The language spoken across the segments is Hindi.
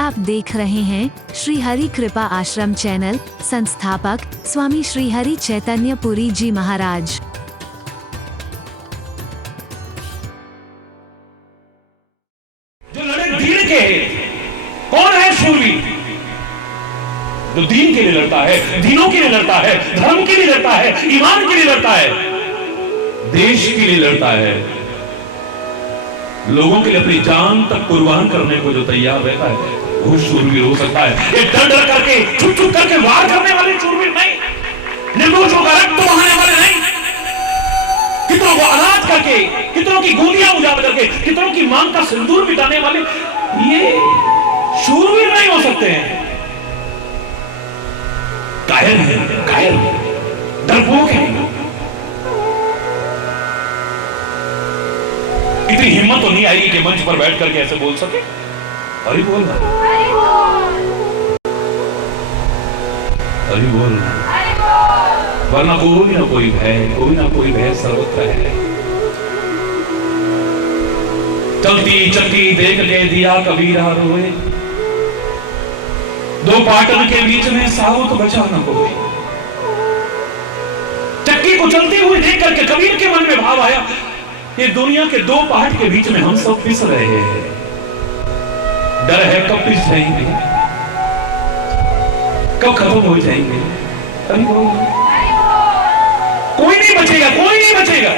आप देख रहे हैं श्री हरि कृपा आश्रम चैनल। संस्थापक स्वामी श्री हरि चैतन्य पुरी जी महाराज। जो लड़े दीन के, कौन है शूरवीर? जो दीन के लिए लड़ता है, दीनों के लिए लड़ता है, धर्म के लिए लड़ता है, ईमान के लिए लड़ता है, देश के लिए लड़ता है, लोगों के लिए अपनी जान तक कुर्बान करने को जो तैयार रहता है, वो शूरवीर हो सकता है। ये डर डर करके, छुप छुप करके वार करने वाले शूरवीर नहीं, निर्दोषों का रक्त बहाने वाले नहीं, कितनों को अनाथ करके, कितनों की गोलियां उजाड़ करके, कितनों की मांग का सिंदूर मिटाने वाले ये शूरवीर नहीं हो सकते हैं। कायर है, कायर, डरपोक है। इतनी हिम्मत तो नहीं आएगी कि मंच पर बैठ करके ऐसे बोल सके। हरि बोल, हरि बोल, वरना कोई ना कोई भय सर्वत्र है। चलती चक्की देख के दिया कबीरा रोए, दो पाटन के बीच में साबुत बचा न कोई। चक्की को चलती हुई देख करके कबीर के मन में भाव आया, ये दुनिया के दो पहाड़ के बीच में हम सब पिस रहे हैं। डर है कब पिस जाएंगे, कब खत्म हो जाएंगे। कोई नहीं बचेगा, कोई नहीं बचेगा।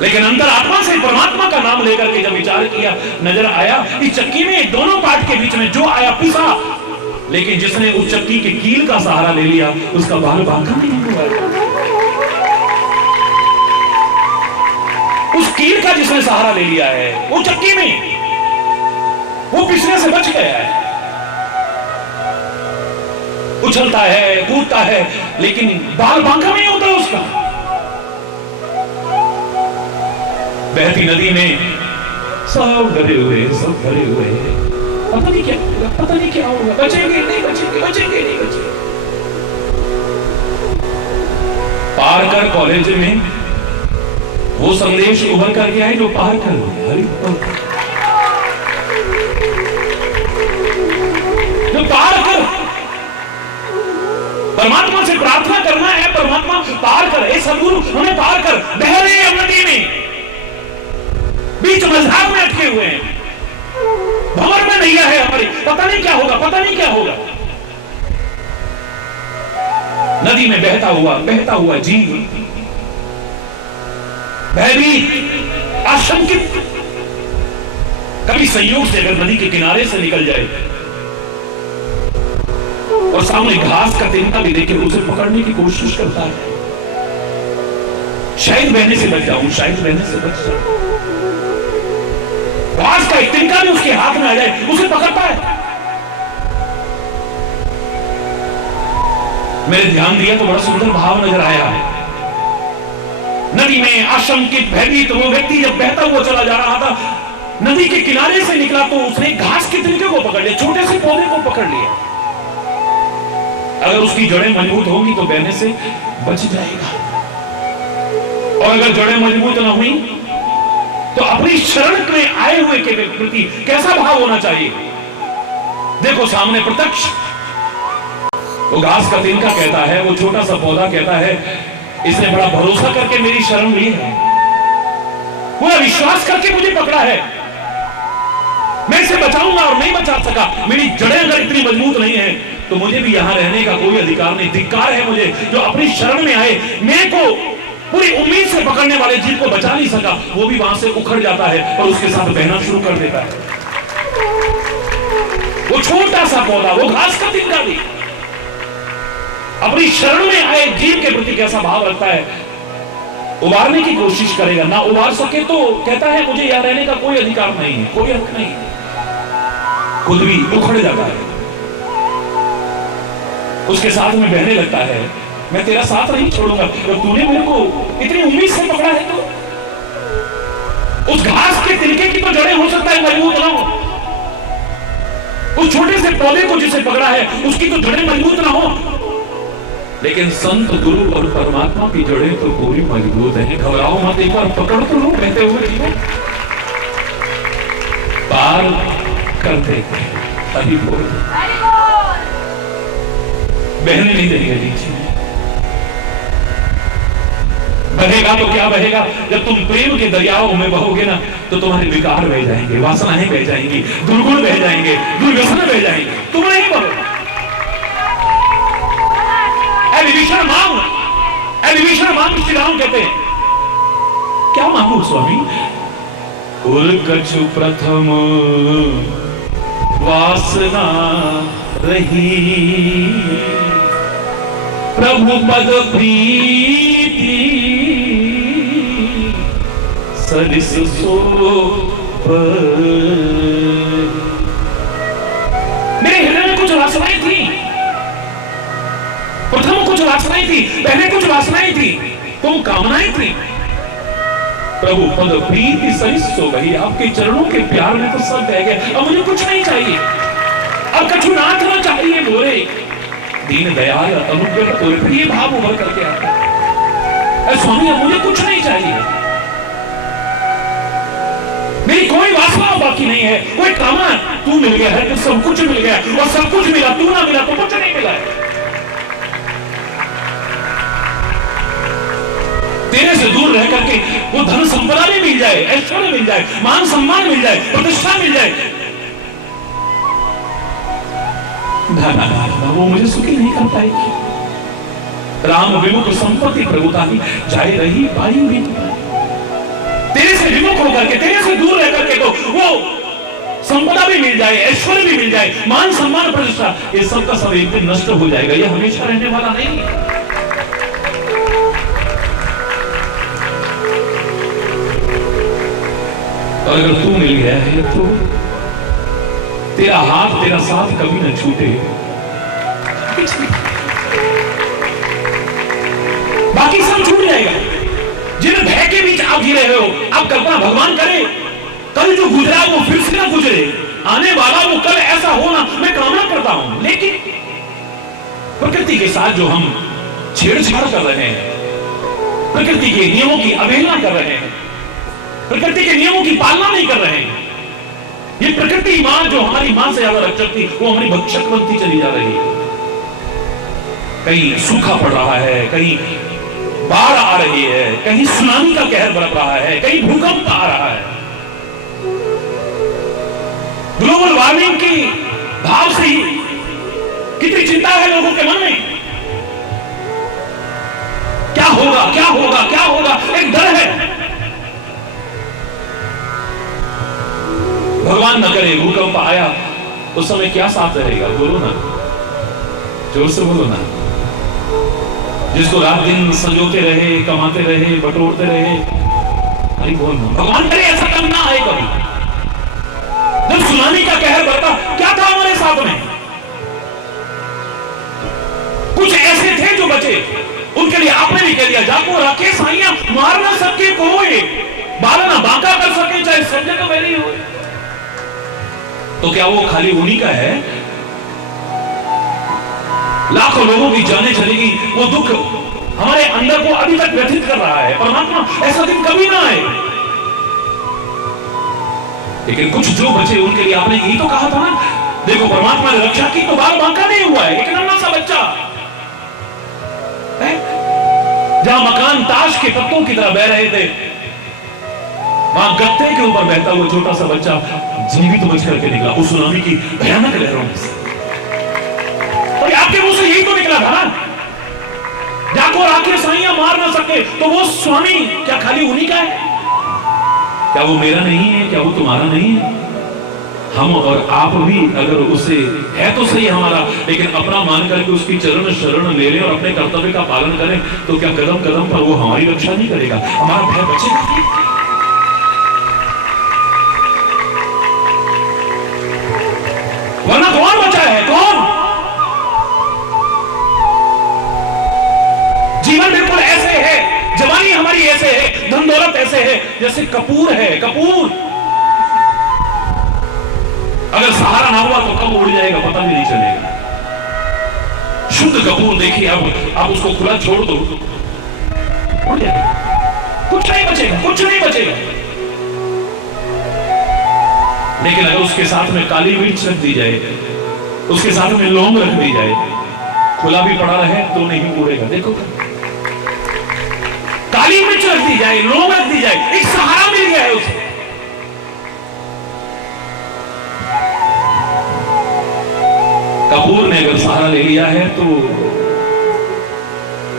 लेकिन अंतर आत्मा से परमात्मा का नाम लेकर के जब विचार किया, नजर आया इस चक्की में दोनों पार्ट के बीच में जो आया पिसा, लेकिन जिसने उस चक्की के कील का सहारा ले लिया उसका बाल बांका नहीं हुआ। उस कील का जिसने सहारा ले लिया है वो चक्की में, वो पिसने से बच गया है। उछलता है, कूदता है, लेकिन बाल बांका नहीं होता उसका। बहती नदी में सब डरे हुए, सब डरे हुए, पता नहीं क्या होगा, पता नहीं क्या होगा, बचेंगे नहीं बचेंगे, बचेंगे नहीं बचेंगे। पार कर कॉलेज में वो संदेश उभर करके आए जो पार कर, जो पार कर, परमात्मा से प्रार्थना करना है, परमात्मा पार कर, ए सद्गुरु हमें पार कर। बह रहे हैं नदी में, बीच मझधार में अटके हुए हैं, भंवर में नैया है हमारी, पता नहीं क्या होगा, पता नहीं क्या होगा। नदी में बहता हुआ जीव भयभीत, आशंकित, कभी संयोग से अगर नदी के किनारे से निकल जाए और सामने घास का तिनका भी देखे उसे पकड़ने की कोशिश करता है, शायद बहने से बच जाऊं, शायद बहने से बच जाऊं। घास का एक तिनका भी उसके हाथ में आ जाए, उसे पकड़ता है। मेरे ध्यान दिया तो बड़ा सुंदर भाव नजर आया है। नदी में आशंकित, भयभीत वो व्यक्ति जब बहता हुआ चला जा रहा था, नदी के किनारे से निकला तो उसने घास के तिनके को पकड़ लिया, छोटे से पौधे को पकड़ लिया। अगर उसकी जड़ें मजबूत होंगी तो बहने से बच जाएगा, और अगर जड़ें मजबूत ना हुई तो अपनी शरण में आए हुए के प्रति कैसा भाव होना चाहिए। देखो सामने प्रत्यक्ष वो घास का तिनका कहता है, वो छोटा सा पौधा कहता है, इसने बड़ा भरोसा करके मेरी शरण ली है, पूरा विश्वास करके मुझे पकड़ा है, मैं इसे बचाऊंगा और नहीं बचा सका। मेरी जड़ें अगर इतनी मजबूत नहीं है तो मुझे भी यहां रहने का कोई अधिकार नहीं। धिक्कार है मुझे जो अपनी शरण में आए, मेरे को पूरी उम्मीद से पकड़ने वाले जीव को बचा नहीं सका, वो भी वहां से उखड़ जाता है और उसके साथ बहना शुरू कर देता है। वो छोटा सा पौधा, वो घास का तिनका भी अपनी शरण में आए जीव के प्रति कैसा भाव रखता है, उबारने की कोशिश करेगा, ना उबार सके तो कहता है मुझे यहां रहने का कोई अधिकार नहीं है, कोई हक नहीं, खुद भी उखड़ जाता है, उसके साथ में बहने लगता है। मैं तेरा साथ नहीं छोड़ूंगा, जब तूने मेरे को इतनी उम्मीद से पकड़ा है तो उस घास के तिनके की तो जड़ें हो सकता है मजबूत ना हो, उस छोटे से पौधे को जिसे पकड़ा है उसकी तो जड़ें मजबूत ना हो, लेकिन संत गुरु और परमात्मा की जड़ें तो पूरी मजबूत है। घबराओ मत, एक बार पकड़ तो लो बहते हुए। पार करते अभी बोल बहने नहीं देंगे नीचे। बहेगा तो क्या बहेगा, जब तुम प्रेम के दरियाओं में बहोगे ना तो तुम्हारे विकार बह जाएंगे, वासनाएं बह जाएंगी, दुर्गुण बह जाएंगे, दुर्व्यसन बह जाएंगे, तुम नहीं बहोगे। विभीषण मांग श्री राम कहते हैं क्या मांगू स्वामी? कछु प्रथम वासना रही, प्रभु पद प्रीति सरिस मेरे हृदय में कुछ वासनाएं थी, प्रथम कुछ वासनाएं थी, पहले कुछ वासनाएं थी, तुम कामनाएं थी। प्रभु पद प्रीति सरिस सो गई, आपके चरणों के प्यार में तो सब बह गया, अब मुझे कुछ नहीं चाहिए, अब कछु नाथ न चाहिए मोरे, दीन दयाल अनुग्रह तोरे। फिर ये भाव उभर करके आता है, स्वामी अब मुझे कुछ नहीं चाहिए, मेरी कोई वासना बाकी नहीं है, कोई कामना, तू मिल गया है तो सब कुछ मिल गया, और सब कुछ मिला, तू ना मिला तो कुछ नहीं मिला है। तेरे से दूर रह करके वो धन संपदा भी मिल जाए, ऐश्वर्य मिल जाए, मान सम्मान मिल जाए, प्रतिष्ठा मिल जाए, ना ना ना, वो मुझे सुखी नहीं कर पाएगी। राम विमुख संपत्ति प्रभुताही जाए रही पाई हुई। तेरे से विमुख होकर के, तेरे से दूर रह करके तो वो संपदा भी मिल जाए, ऐश्वर्य भी मिल जाए, मान सम्मान प्रतिष्ठा, ये सब का सब एक दिन नष्ट हो जाएगा, ये हमेशा रहने वाला नहीं है। और अगर तू मिल गया है तो तेरा हाथ, तेरा साथ कभी न छूटे, बाकी सब छूट जाएगा। जिन भय के बीच आप जी रहे हो, आप कल्पना भगवान करे कल जो गुजरा वो फिर से ना गुजरे, आने वाला वो कल ऐसा होना मैं कामना करता हूं, लेकिन प्रकृति के साथ जो हम छेड़छाड़ कर रहे हैं, प्रकृति के नियमों की अवहेलना कर रहे हैं, प्रकृति के नियमों की पालना नहीं कर रहे हैं, ये प्रकृति मां जो हमारी मां से ज्यादा रक्षक थी, वो हमारी भक्षक बनती चली जा रही है। कहीं सूखा पड़ रहा है, कहीं बाढ़ आ रही है, कहीं सुनामी का कहर बरप रहा है, कहीं भूकंप आ रहा है। ग्लोबल वार्मिंग की भाव से ही कितनी चिंता है लोगों के मन में, क्या होगा क्या होगा क्या होगा, एक डर है। भगवान न करे भूकंप आया, उस समय क्या साथ रहेगा? बोलो ना, जोर से बोलो ना। जिसको रात दिन संजोते रहे, कमाते रहे, बटोरते रहे, अरे बोल ना, भगवान करे ऐसा कम ना आए कभी। जब सुनामी का कहर बरता, क्या था हमारे साथ में? कुछ ऐसे थे जो बचे, उनके लिए आपने भी कह दिया, जाको रखे साइया मार ना सके कोई, बाला ना बांका कर सके, चाहे सब जगह वैरी हो। तो क्या वो खाली उन्हीं का है? लाखों लोगों की जाने चलेगी, वो दुख हमारे अंदर को अभी तक व्यथित कर रहा है। परमात्मा ऐसा दिन कभी ना आए, लेकिन कुछ जो बचे उनके लिए आपने यही तो कहा था ना, देखो परमात्मा ने रक्षा की तो बाल बांका नहीं हुआ है, एक नन्हा सा बच्चा है, जहां मकान ताश के पत्तों की तरह बह रहे थे, वहां गत्ते के ऊपर बहता हुआ छोटा सा बच्चा जीवित तो बच करके निकला उस सुनामी की भयानक लहरों से। और आपके मुंह से यही तो निकला था ना, जाको राखे साइया मार ना सके, तो वो स्वामी क्या खाली उन्हीं का है? क्या वो मेरा नहीं है? क्या वो तुम्हारा नहीं है? हम और आप भी अगर उसे है तो सही हमारा, लेकिन अपना मान करके उसकी चरण शरण ले लें और अपने कर्तव्य का पालन करें, तो क्या कदम कदम पर वो हमारी रक्षा नहीं करेगा? हमारा भय बचेगा? वरना कौन बचा है? कौन? जीवन बिल्कुल ऐसे है, जवानी हमारी ऐसे है, धन दौलत ऐसे है जैसे कपूर है। कपूर अगर सहारा ना हुआ तो कब उड़ जाएगा पता भी नहीं चलेगा। शुद्ध कपूर देखिए, अब आप उसको खुला छोड़ दो, उड़ जाएगा, कुछ नहीं बचेगा, कुछ नहीं बचेगा। लेकिन अगर उसके साथ में काली मिर्च रख दी जाए, उसके साथ में लौंग रख दी जाए, खुला भी पड़ा रहे तो नहीं उड़ेगा। देखो, काली मिर्च रख दी जाए, लौंग रख दी जाए, एक सहारा मिल गया है उसे। कपूर ने अगर सहारा ले लिया है तो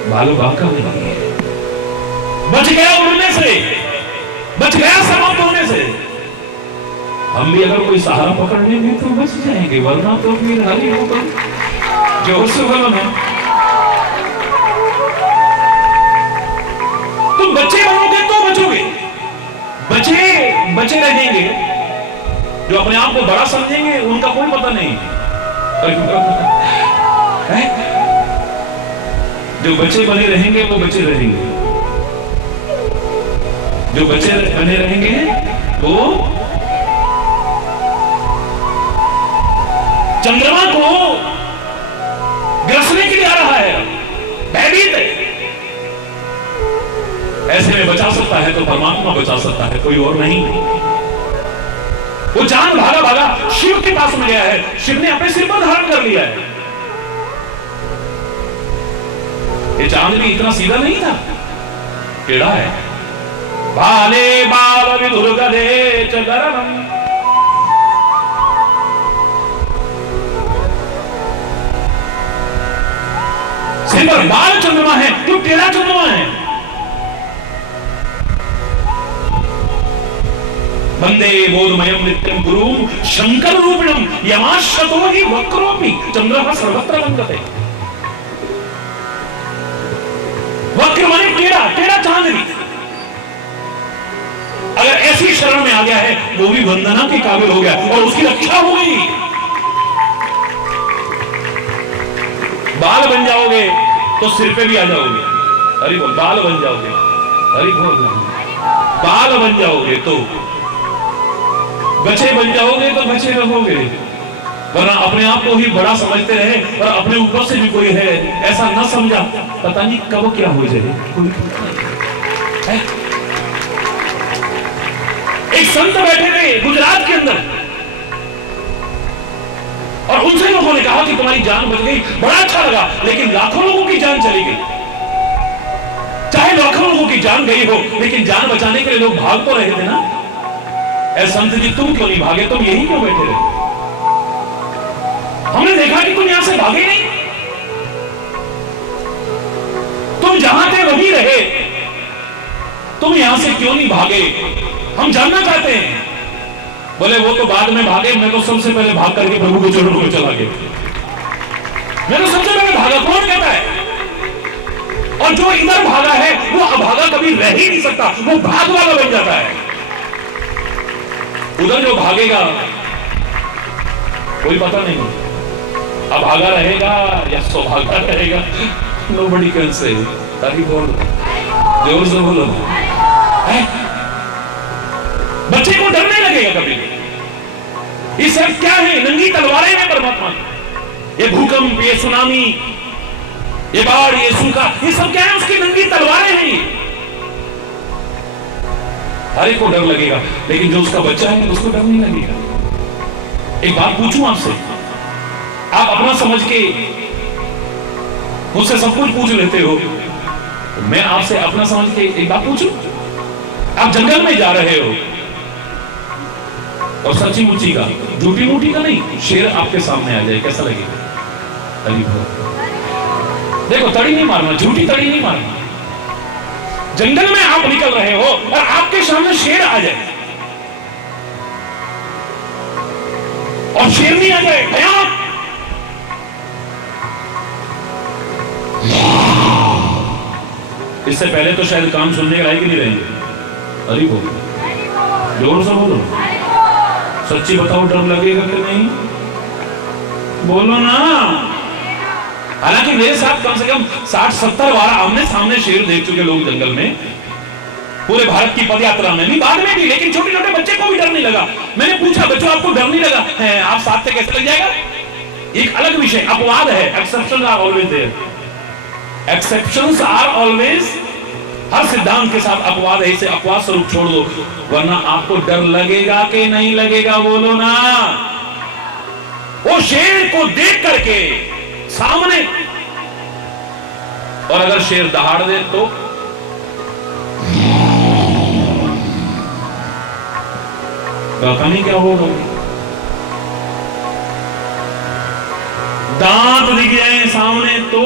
बालो बांका नहीं है, बच गया उड़ने से, बच गया समाप्त होने से। हम भी अगर कोई सहारा पकड़ लेंगे तो बच जाएंगे, वरना तो फिर हरी होगा जोर से बोलो ना। तुम बच्चे बनोगे तो बचोगे, बच्चे रहेंगे जो अपने आप को बड़ा समझेंगे, उनका कोई पता नहीं है? जो बच्चे बने रहेंगे वो बच्चे रहेंगे, जो बच्चे बने रहेंगे वो चंद्रमा को ग्रसने के लिए आ रहा है, भयभीत है। ऐसे में बचा सकता है तो परमात्मा बचा सकता है, कोई और नहीं। वो जान भागा भागा शिव के पास में गया है, शिव ने अपने सिर पर धारण कर लिया है। ये चांद भी इतना सीधा नहीं था, टेढ़ा है। बाले बाल विधुर्गदे चगरम, सिर पर बाल चंद्रमा है, तो टेढ़ा चंद्रमा है। वंदे बोधमयम नित्यम गुरुम शंकर रूपिणम यमाशतो हि वक्रोपि चंद्रः सर्वत्र लंघते। वक्र माने टेढ़ा, टेढ़ा चांद भी अगर ऐसी शरण में आ गया है वो भी वंदना के काबिल हो गया और उसकी रक्षा हो गई। बाल बन जाओगे तो सिर पे भी आ जाओगे, हरि बोल। बाल बन जाओगे, हरि बोल। बाल बन जाओगे तो बच्चे बन जाओगे तो बच्चे रहोगे, वरना अपने आप को ही बड़ा समझते रहे और अपने ऊपर से भी कोई है ऐसा न समझा, पता नहीं कब क्या हो जाए। एक संत बैठे थे गुजरात के अंदर और उनसे लोगों ने कहा कि तुम्हारी जान बच गई, बड़ा अच्छा लगा, लेकिन लाखों लोगों की जान चली गई। चाहे लाखों लोगों की जान गई हो, लेकिन जान बचाने के लिए लोग भाग तो रहे थे ना। ऐ संत जी, तुम क्यों नहीं भागे, तुम यही क्यों बैठे रहे? हमने देखा कि तुम यहां से भागे नहीं, तुम जहां थे वहीं रहे, तुम यहां से क्यों नहीं भागे? हम जानना चाहते हैं। बोले वो तो बाद में भागे, मैं तो सबसे पहले भाग करके प्रभु के चरणों में चला गया। मैं तो सबसे पहले भागा, कौन कहता है? और जो इधर भागा है वो अभागा कभी रह ही नहीं सकता, वो भाग वाला बन जाता है। उधर जो भागेगा कोई पता नहीं, अभागा रहेगा या सौभागा रहेगा, नोबडी कैन से। ताकि बोल, जोर से बोलो। बच्चे को डर नहीं लगेगा कभी। ये सब क्या है? नंगी तलवारें हैं परमात्मा। ये भूकंप, ये सुनामी, ये बाढ़, ये सूखा, ये सब क्या है? उसकी नंगी तलवारें हैं। हर एक को डर लगेगा, लेकिन जो उसका बच्चा है उसको डर नहीं लगेगा। एक बात पूछूं आपसे, आप अपना समझ के मुझसे सब कुछ पूछ लेते हो, तो मैं आपसे अपना समझ के एक बात पूछूं। आप जंगल में जा रहे हो और सच्ची मुच्ची का, झूठी मूठी का नहीं, शेर आपके सामने आ जाए, कैसा लगेगा? देखो, तड़ी नहीं मारना, झूठी तड़ी नहीं मारना। जंगल में आप निकल रहे हो और आपके सामने शेर आ जाए और शेरनी आ जाए, भयानक, इससे पहले तो शायद काम सुनने के लायक नहीं रहेंगे। अरे बोलो, जोर से बोलो, सच्ची बताओ, डर लगेगा कि नहीं? बोलो ना। हालांकि मेरे साथ कम से कम 60-70 बार आमने सामने शेर देख चुके लोग जंगल में, पूरे भारत की पदयात्रा में भी, बाद में भी, लेकिन छोटे छोटे बच्चे को भी डर नहीं लगा। मैंने पूछा, बच्चों आपको डर नहीं लगा? है, आप साथ से कैसे लग जाएगा? एक अलग विषय, अपवाद है, exceptions are always there, exceptions are always हर सिद्धांत के साथ अपवाद है, इसे अपवाद स्वरूप छोड़ दो, वरना आपको डर लगेगा कि नहीं लगेगा? बोलो ना। वो शेर को देख करके सामने, और अगर शेर दहाड़ दे तो पता नहीं क्या होगा। दांत दिख जाए सामने तो,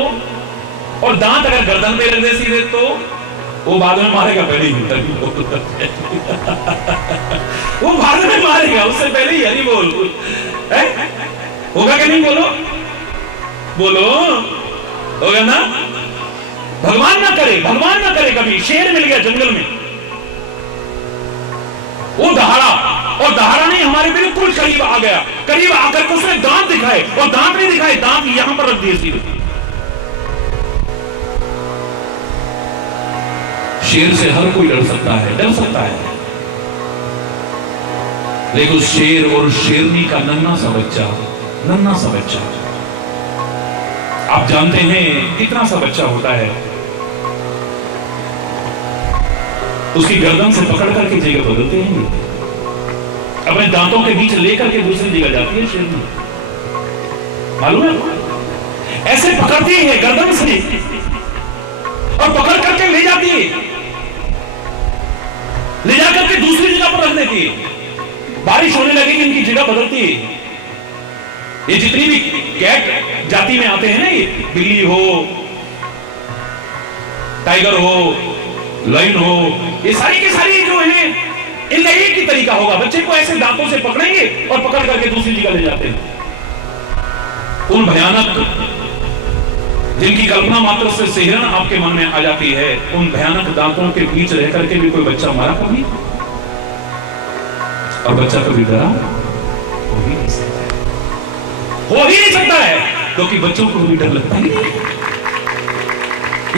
और दांत अगर गर्दन पे लग दे सीधे तो वो बाद में मारेगा, पहले ही वो बाद में मारेगा, उससे पहले ही हरी बोल होगा कि नहीं? बोलो बोलो, होगा ना? भगवान ना करे, भगवान ना करे कभी शेर मिल गया जंगल में, वो दहाड़ा, और दहाड़ा नहीं, हमारे बिल्कुल करीब आ गया, करीब आकर के उसने दांत दिखाए, और दांत नहीं दिखाए, दांत यहां पर रख दिए सीधे। शेर से हर कोई डर सकता है, डर सकता है, लेकिन उस शेर और शेरनी का नन्हा सा बच्चा, नन्हा सा बच्चा, आप जानते हैं कितना सा बच्चा होता है, उसकी गर्दन से पकड़ करके जगह बदलते हैं, अपने दांतों के बीच लेकर के दूसरी जगह जाती है शेरनी, मालूम है? ऐसे पकड़ती है गर्दन से और पकड़ करके ले जाती है, ले जाकर के दूसरी जगह पर रख देती है। बारिश होने लगेगी, इनकी जगह बदलती है। ये जितनी भी कैट जाति में आते हैं ना, ये बिल्ली हो, टाइगर हो, लाइन हो, ये सारी की सारी जो है, इनका एक ही तरीका होगा, बच्चे को ऐसे दांतों से पकड़ेंगे और पकड़ करके दूसरी जगह ले जाते हैं। उन भयानक, जिनकी कल्पना मात्र से सिहरन आपके मन में आ जाती है, उन भयानक दांतों के बीच रह करके भी कोई बच्चा मरा कभी? और बच्चा कभी डरा? हो ही नहीं सकता है, हो ही नहीं सकता है, क्योंकि बच्चों को भी डर लगता है।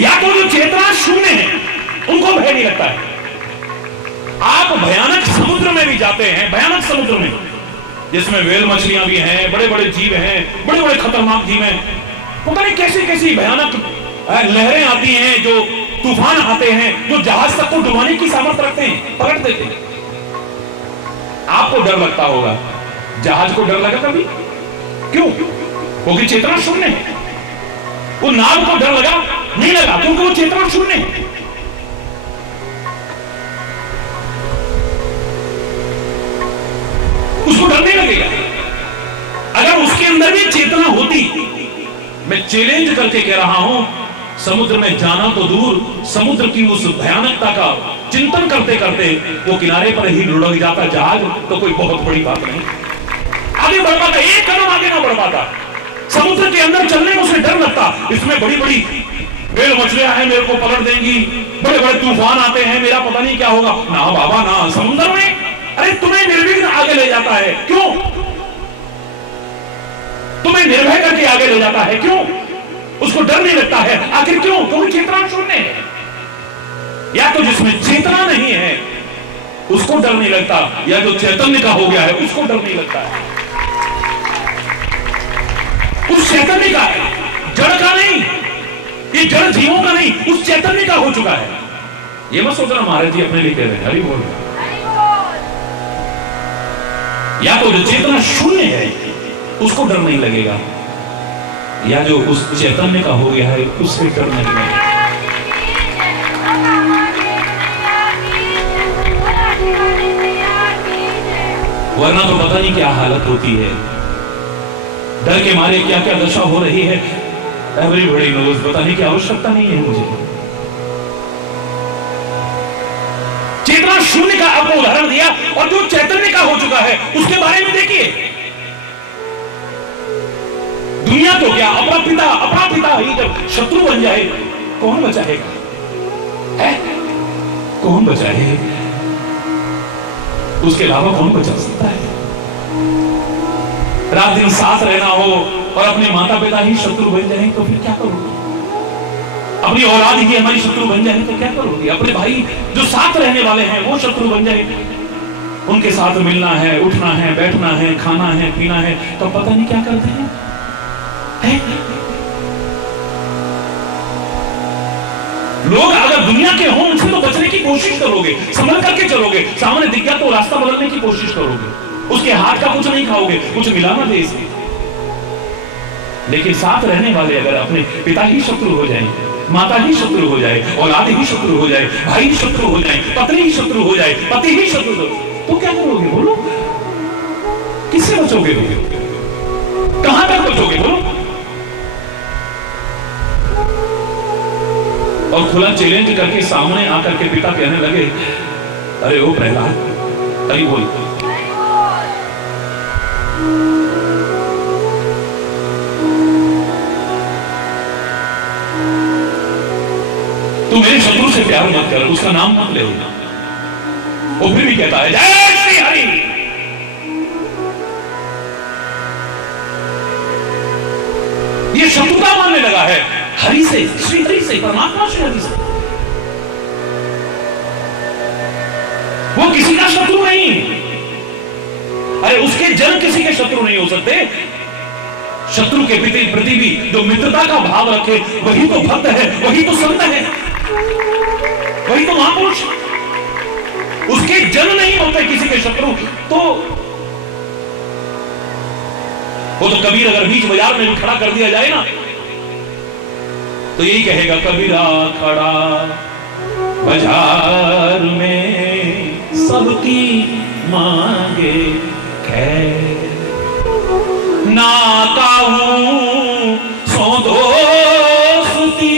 या तो जो चेतना शून्य है उनको भय नहीं लगता है। आप भयानक समुद्र में भी जाते हैं, भयानक समुद्र में जिसमें वेल मछलियां भी हैं, बड़े बड़े जीव हैं, बड़े बड़े खतरनाक जीव हैं, पता नहीं कैसी कैसी भयानक लहरें आती हैं, जो तूफान आते हैं, जो जहाज तक को डुबाने की सामर्थ्य रखते हैं, पलट देते हैं। आपको डर लगता होगा, जहाज को डर लगा कभी? क्यों? क्योंकि चेतना शून्य है। वो नाव को डर लगा? नहीं लगा, क्योंकि वो चेतना शून्य है। उसको डर नहीं लगेगा। अगर उसके अंदर भी चेतना होती, मैं चैलेंज करके कह रहा हूं, समुद्र में जाना तो दूर, समुद्र की उस भयानकता का चिंतन करते करते वो किनारे पर ही लुढ़क जाता जहाज, तो कोई बहुत बड़ी बात नहीं, आगे बढ़ पाता, एक कदम आगे ना बढ़ पाता। समुद्र के अंदर चलने में उसे डर लगता, इसमें बड़ी बड़ी वेल मछलियां हैं, मेरे को पलट देंगी, बड़े बड़े तूफान आते हैं, मेरा पता नहीं क्या होगा। ना बाबा ना, समुद्र में अरे तुम्हें निर्विघ्न आगे ले जाता है। क्यों? तुम्हें निर्भय करके आगे ले जाता है। क्यों? उसको डर नहीं लगता है। आखिर क्यों? क्योंकि चेतना शून्य है। या तो जिसमें चेतना नहीं है उसको डर नहीं लगता, या जो चैतन्य का हो गया है उसको डर नहीं लगता है। उस चैतन्य का, जड़ का नहीं, ये जड़ जीवों का नहीं, उस चैतन्य का हो चुका है। ये मत सोचना महाराज जी अपने लिए कह रहे हैं, हरि बोल। या तो जो चेतना शून्य है उसको डर नहीं लगेगा, या जो उस चैतन्य का हो गया है उससे डर नहीं लगेगा। वरना तो पता नहीं क्या हालत होती है, डर के मारे क्या क्या दशा हो रही है। एवरीबॉडी नोज, बताने की आवश्यकता नहीं है मुझे। चेतना शून्य का आपको उदाहरण दिया, और जो चैतन्य का हो चुका है उसके बारे में देखिए। दुनिया तो क्या, अपना पिता ही जब शत्रु बन जाए कौन बचाएगा? है कौन बचाए? उसके अलावा कौन बचा सकता है? रात दिन साथ रहना हो और अपने माता पिता ही शत्रु बन जाए तो फिर क्या करोगे? अपनी औलाद ही हमारी शत्रु बन जाए तो क्या करोगे? अपने भाई जो साथ रहने वाले हैं वो शत्रु बन जाए, उनके साथ मिलना है, उठना है, बैठना है, खाना है, पीना है, तो पता नहीं क्या करते हैं, लोग अगर दुनिया के हों उनसे तो बचने की कोशिश करोगे, संभल करके चलोगे, सामने दिख गया तो रास्ता बदलने की कोशिश करोगे, उसके हाथ का कुछ नहीं खाओगे, कुछ मिला ना दे इसे। लेकिन साथ रहने वाले अगर अपने पिता ही शत्रु हो जाएं, माता ही शत्रु हो जाए, औलाद ही शत्रु हो जाए, भाई ही शत्रु हो जाए, पत्नी ही शत्रु हो जाए, पति ही शत्रु हो, तो क्या करोगे बोलो? किससे बचोगे? कहां तक बचोगे बोलो? और खुला चैलेंज करके सामने आकर के पिता कहने लगे, अरे ओ प्रहलाद, अरे बोल, तू मेरे शत्रु से प्यार मत कर, उसका नाम मत ले। वो फिर भी कहता है जय श्री हरि। ये शत्रुता मानने लगा है हरि से, श्री हरि से, परमात्मा श्री हरि से। वो किसी का शत्रु नहीं। अरे उसके जन किसी के शत्रु नहीं हो सकते। शत्रु के प्रति भी जो मित्रता का भाव रखे वही तो भक्त है, वही तो संत है, वही तो महापुरुष। उसके जन नहीं होते किसी के शत्रु। तो वो तो कबीर अगर बीच बाजार में भी खड़ा कर दिया जाए ना तो यही कहेगा, कबीरा खड़ा बाजार में सबकी मांगे खैर, ना काहूं सो दोस्ती,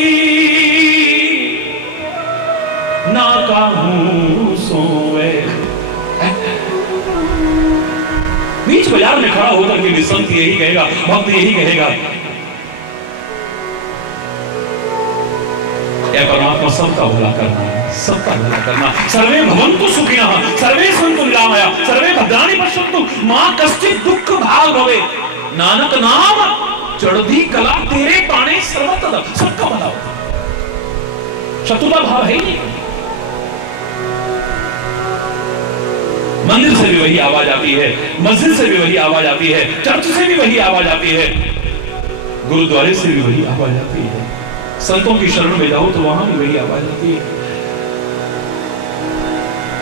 ना काहूं सोए। बीच बाजार में खड़ा होकर के संत यही कहेगा, भक्त यही कहेगा, या परमात्मा सबका भला करना, सबका भला करना। सर्वे भवन्तु सुखिनः, सर्वे सन्तु निरामया, सर्वे भद्राणि पश्यन्तु, मां कश्चित् दुःख भाग भवे। नानक नाम चढ़दी कला तेरे पाने सर्वत्र, सबका भला हो। शत्रुता भाव है ही नहीं। मंदिर से भी वही आवाज आती है, मस्जिद से भी वही आवाज आती है, चर्च से भी वही आवाज आती है, गुरुद्वारे से भी वही आवाज आती है, संतों की शरण में जाओ तो वहां भी वही आवाज आती है।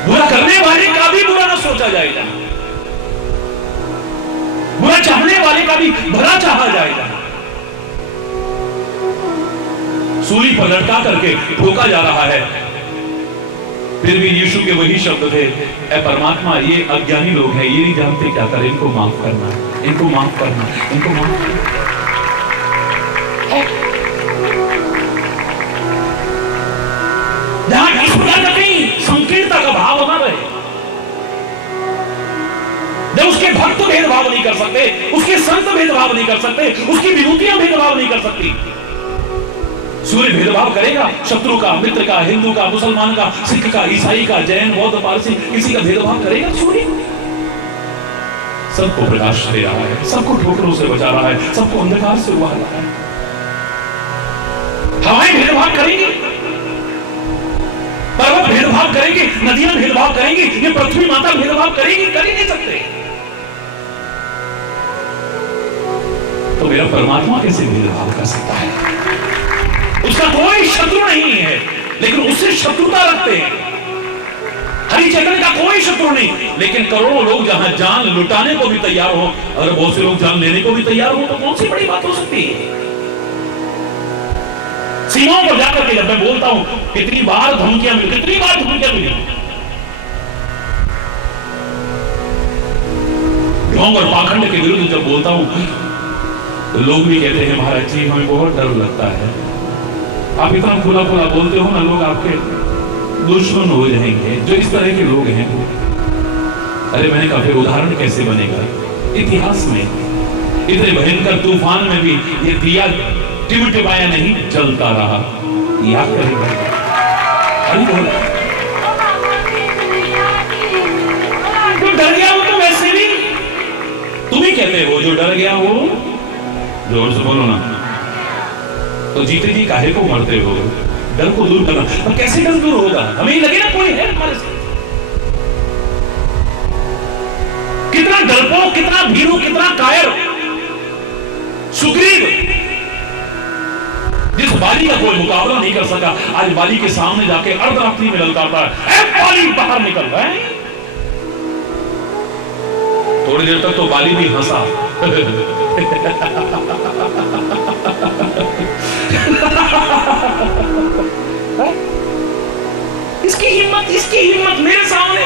बुरा करने वाले का भी बुरा ना सोचा जाएगा, बुरा चाहने वाले का भी भला चाहा जाएगा। सूली पर लटका करके ठोका जा रहा है, फिर भी यीशु के वही शब्द थे, ऐ परमात्मा ये अज्ञानी लोग हैं, ये नहीं जानते क्या करें, इनको माफ करना, इनको माफ करना, इनको माफ करना। जहां इस प्रकार का कहीं संकीर्णता का भाव ना रहे, जब उसके भक्त भेदभाव नहीं कर सकते, उसके संत भेदभाव नहीं कर सकते, उसकी विभूतियां भेदभाव नहीं कर सकती। सूर्य भेदभाव करेगा, शत्रु का, मित्र का, हिंदू का, मुसलमान का, सिख का, ईसाई का, जैन, बौद्ध, पारसी, किसी का भेदभाव करेगा सूर्य? सबको प्रकाश दे रहा है, सबको ठोकरों से बचा रहा है, सबको अंधकार से उबार रहा है। हवाएं भेदभाव करेंगी, पर्वत भेदभाव करेंगे, नदियां भेदभाव करेंगी, ये पृथ्वी माता भेदभाव करेगी? कर ही नहीं सकते। तो मेरा परमात्मा कैसे भेदभाव कर सकता है? उसका कोई शत्रु नहीं है, लेकिन उससे शत्रुता रखते हैं। हरि चैतन्य का कोई शत्रु नहीं, लेकिन करोड़ों लोग जहां जान लुटाने को भी तैयार हो, अगर बहुत से लोग जान लेने को भी तैयार हो, तो कौन सी बड़ी बात हो सकती है? सीमाओं पर जाकर के जब मैं बोलता हूं, कितनी बार धमकियां मिली, कितनी बार धमकियां मिली, ढोंग और पाखंड के विरुद्ध जब बोलता हूं तो लोग भी कहते हैं, महाराज जी हमें बहुत डर लगता है, आप इतना खुला खुला बोलते हो ना, लोग आपके दुश्मन हो जाएंगे, जो इस तरह के लोग हैं। अरे मैंने कहा फिर उदाहरण कैसे बनेगा? इतिहास में इतने भयंकर तूफान में भी ये दिया टिमटिमाया नहीं, जलता रहा। याद करेगा, अरे बोला तो डर गया हो, तो वैसे भी तुम ही कहते हो जो डर गया हो, जोर से बोलो ना। तो जीते जी काहे को मरते हो? डर को दूर करना। तो कैसे डर दूर होगा? हमें ही लगे ना कोई है हमारे साथ। कितना डरपोक, कितना भीरू, कितना कायर सुग्रीव, जिस बाली का कोई मुकाबला नहीं कर सका, आज बाली के सामने जाके अर्धरात्रि में ललकारता है, ए बाली बाहर निकल रहा है। थोड़ी देर तक तो बाली भी हंसा। इसकी हिम्मत मेरे सामने।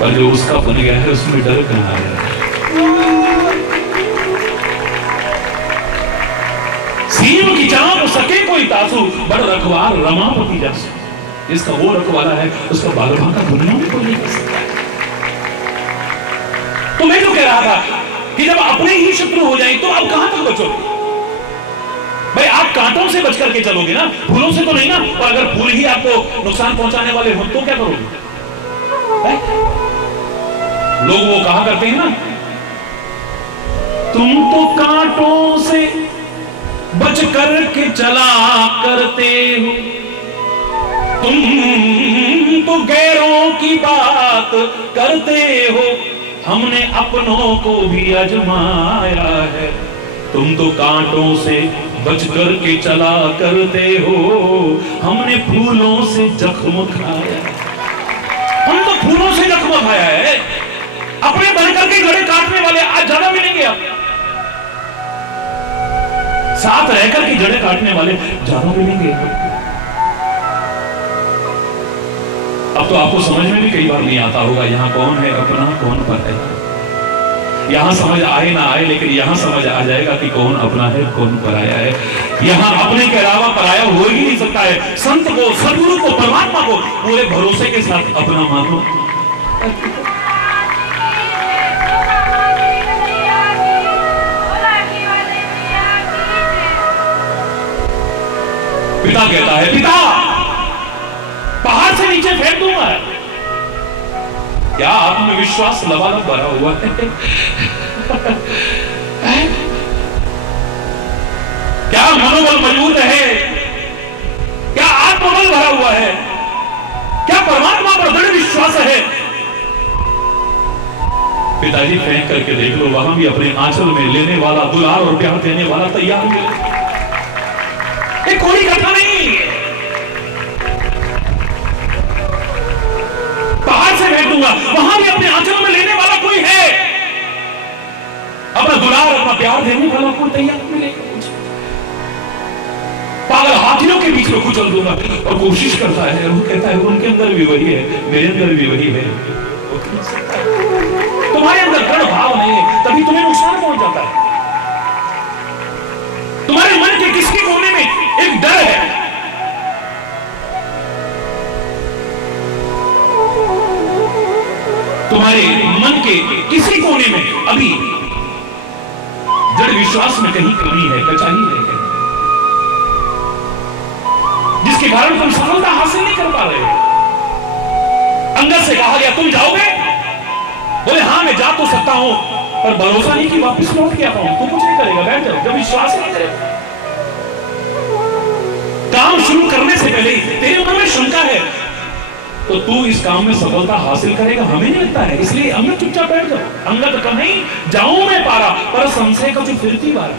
पर जो उसका बन गया है उसमें डर कहां है? सीम की चाप सके कोई तासु, बड़ रखवार रमापति जासु। इसका वो रखवाला है, उसका बाल भाका दुनिया में कोई नहीं कर सकता। तो मैं तो कह रहा था कि जब अपने ही शत्रु हो जाए तो आप कहां तक बचोगे? भाई आप कांटों से बच करके चलोगे ना, फूलों से तो नहीं ना। और अगर फूल ही आपको नुकसान पहुंचाने वाले हो तो क्या करोगे? लोग वो कहा करते हैं ना, तुम तो कांटों से बच करके चला करते हो, तुम तो गैरों की बात करते हो, हमने अपनों को भी आजमाया है। तुम तो कांटों से बच करके चला करते हो, हमने फूलों से जख्म खाया। हम तो फूलों से जख्म खाया है। अपने बनकर के जड़े काटने वाले आज ज्यादा मिलेंगे। आप साथ रहकर के जड़े काटने वाले ज्यादा मिलेंगे। अब तो आपको समझ में भी कई बार नहीं आता होगा यहां कौन है अपना कौन पर है। यहां समझ आए ना आए, लेकिन यहां समझ आ जाएगा कि कौन अपना है कौन पराया है। यहां अपने के अलावा पराया हो ही नहीं सकता है। संत को, सदगुरु को, परमात्मा को पूरे भरोसे के साथ अपना मानो। पिता कहता है, पिता पहाड़ से नीचे फेंक दूंगा। क्या आत्मविश्वास लबालब भरा हुआ है? क्या मनोबल मजबूत है? क्या आत्मबल भरा हुआ है? क्या परमात्मा पर दृढ़ विश्वास है? पिताजी फेंक करके देख लो, वहां भी अपने आंचल में लेने वाला, दुलार और प्यार देने वाला तैयार है। कोई कथा नहीं। पहाड़ से फेंक दूंगा, वहां भी अपने आंचल में लेने वाला कोई है। अपना दुलार, अपना प्यार देने वाला कोई तैयार मिलेगा। पागल हाथियों के बीच में कुचल दूंगा। और कोशिश करता है, वो कहता है उनके अंदर भी वही है, मेरे अंदर भी वही है। तुम्हारे अंदर दृढ़ भाव नहीं है, तभी तुम्हें नुकसान पहुंच जाता है। तुम्हारे मन के किसके कोने में एक डर है। तुम्हारे मन के किसी कोने में अभी दृढ़ विश्वास में कहीं कमी है, कचाही है, जिसके कारण तुम सफलता हासिल नहीं कर पा रहे हो। अंगद से कहा गया तुम जाओगे? बोले हाँ मैं जा तो सकता हूं, पर भरोसा नहीं कि वापस लौट के आता हूं। तू कुछ नहीं करेगा, बैठ जाओ। जब विश्वास नहीं करेगा, काम शुरू करने से पहले तेरे मन में शंका है, तो तू इस काम में सफलता हासिल करेगा हमें नहीं लगता है। इसलिए अंगद चुपचाप बैठ जाओ। अंगद का नहीं जाऊं मैं पारा, पर संशय का जो फिरती बार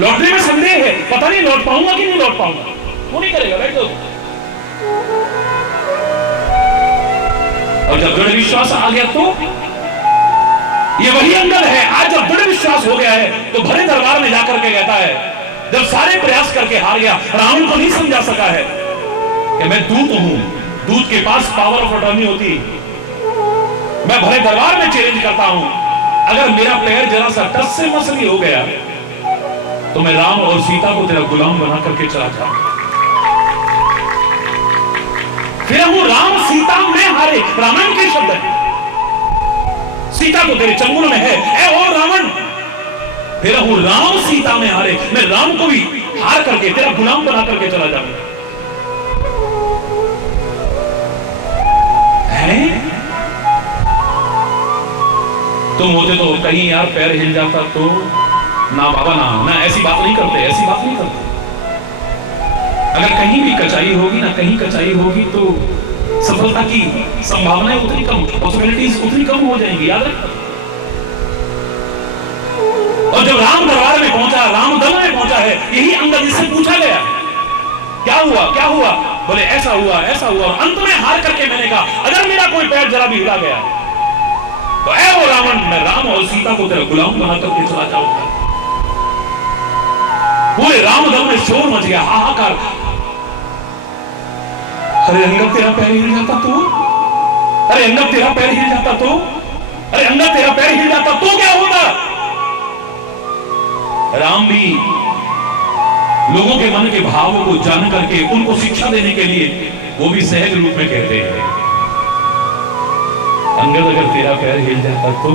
लौटने में संदेह है, पता नहीं लौट पाऊंगा कि नहीं लौट पाऊंगा। वो नहीं करेगा, बैठ जाओ। और जब दृढ़ विश्वास आ गया तो ये वही अंगद है। आज जब दृढ़ विश्वास हो गया है तो भरे दरबार में जाकर के कहता है, जब सारे प्रयास करके हार गया, रावण को नहीं समझा सका है कि मैं दूत हूं, दूत के पास पावर ऑफ अटॉर्नी होती। मैं भरे दरबार में चैलेंज करता हूं, अगर मेरा पैर जरा सा टस से मसली हो गया तो मैं राम और सीता को तेरा गुलाम बना करके चला जाऊंगा। फिर वो राम सीता में हारे, रामायण के शब्द है। सीता तो तेरे चंगुल में है, ए ओ रावण। फिर वो राम सीता में हारे, मैं राम को भी हार करके तेरा गुलाम बना करके चला जाऊंगा। तुम होते तो कहीं यार पैर हिल जाता तो ना बाबा ना ऐसी बात नहीं करते, ऐसी बात नहीं करते। अगर कहीं भी कचाई होगी ना, कहीं कचाई होगी तो सफलता की संभावनाएं उतनी कम, पॉसिबिलिटीज उतनी कम हो जाएंगी, याद रखना। और जब राम दरबार में पहुंचा, राम दल में पहुंचा है, यही अंगद इससे पूछा गया क्या हुआ क्या हुआ, बोले ऐसा हुआ ऐसा हुआ। और अंत में हार करके मैंने कहा अगर मेरा कोई पैर जरा भी हिला गया तो ऐ वो रावण, मैं राम और सीता को तेरा गुलाम बना करके चला जाऊंगा। पूरे राम दल में शोर मच गया, हाहाकार। अरे अंगद तेरा पैर हिल जाता तो, अरे अंगद तेरा पैर हिल जाता तो, अरे अंगद तेरा पैर हिल जाता तो क्या होता। राम भी लोगों के मन के भावों को जान करके उनको शिक्षा देने के लिए वो भी सहज रूप में कहते हैं अंगद अगर तेरा पैर हिल जाता तो।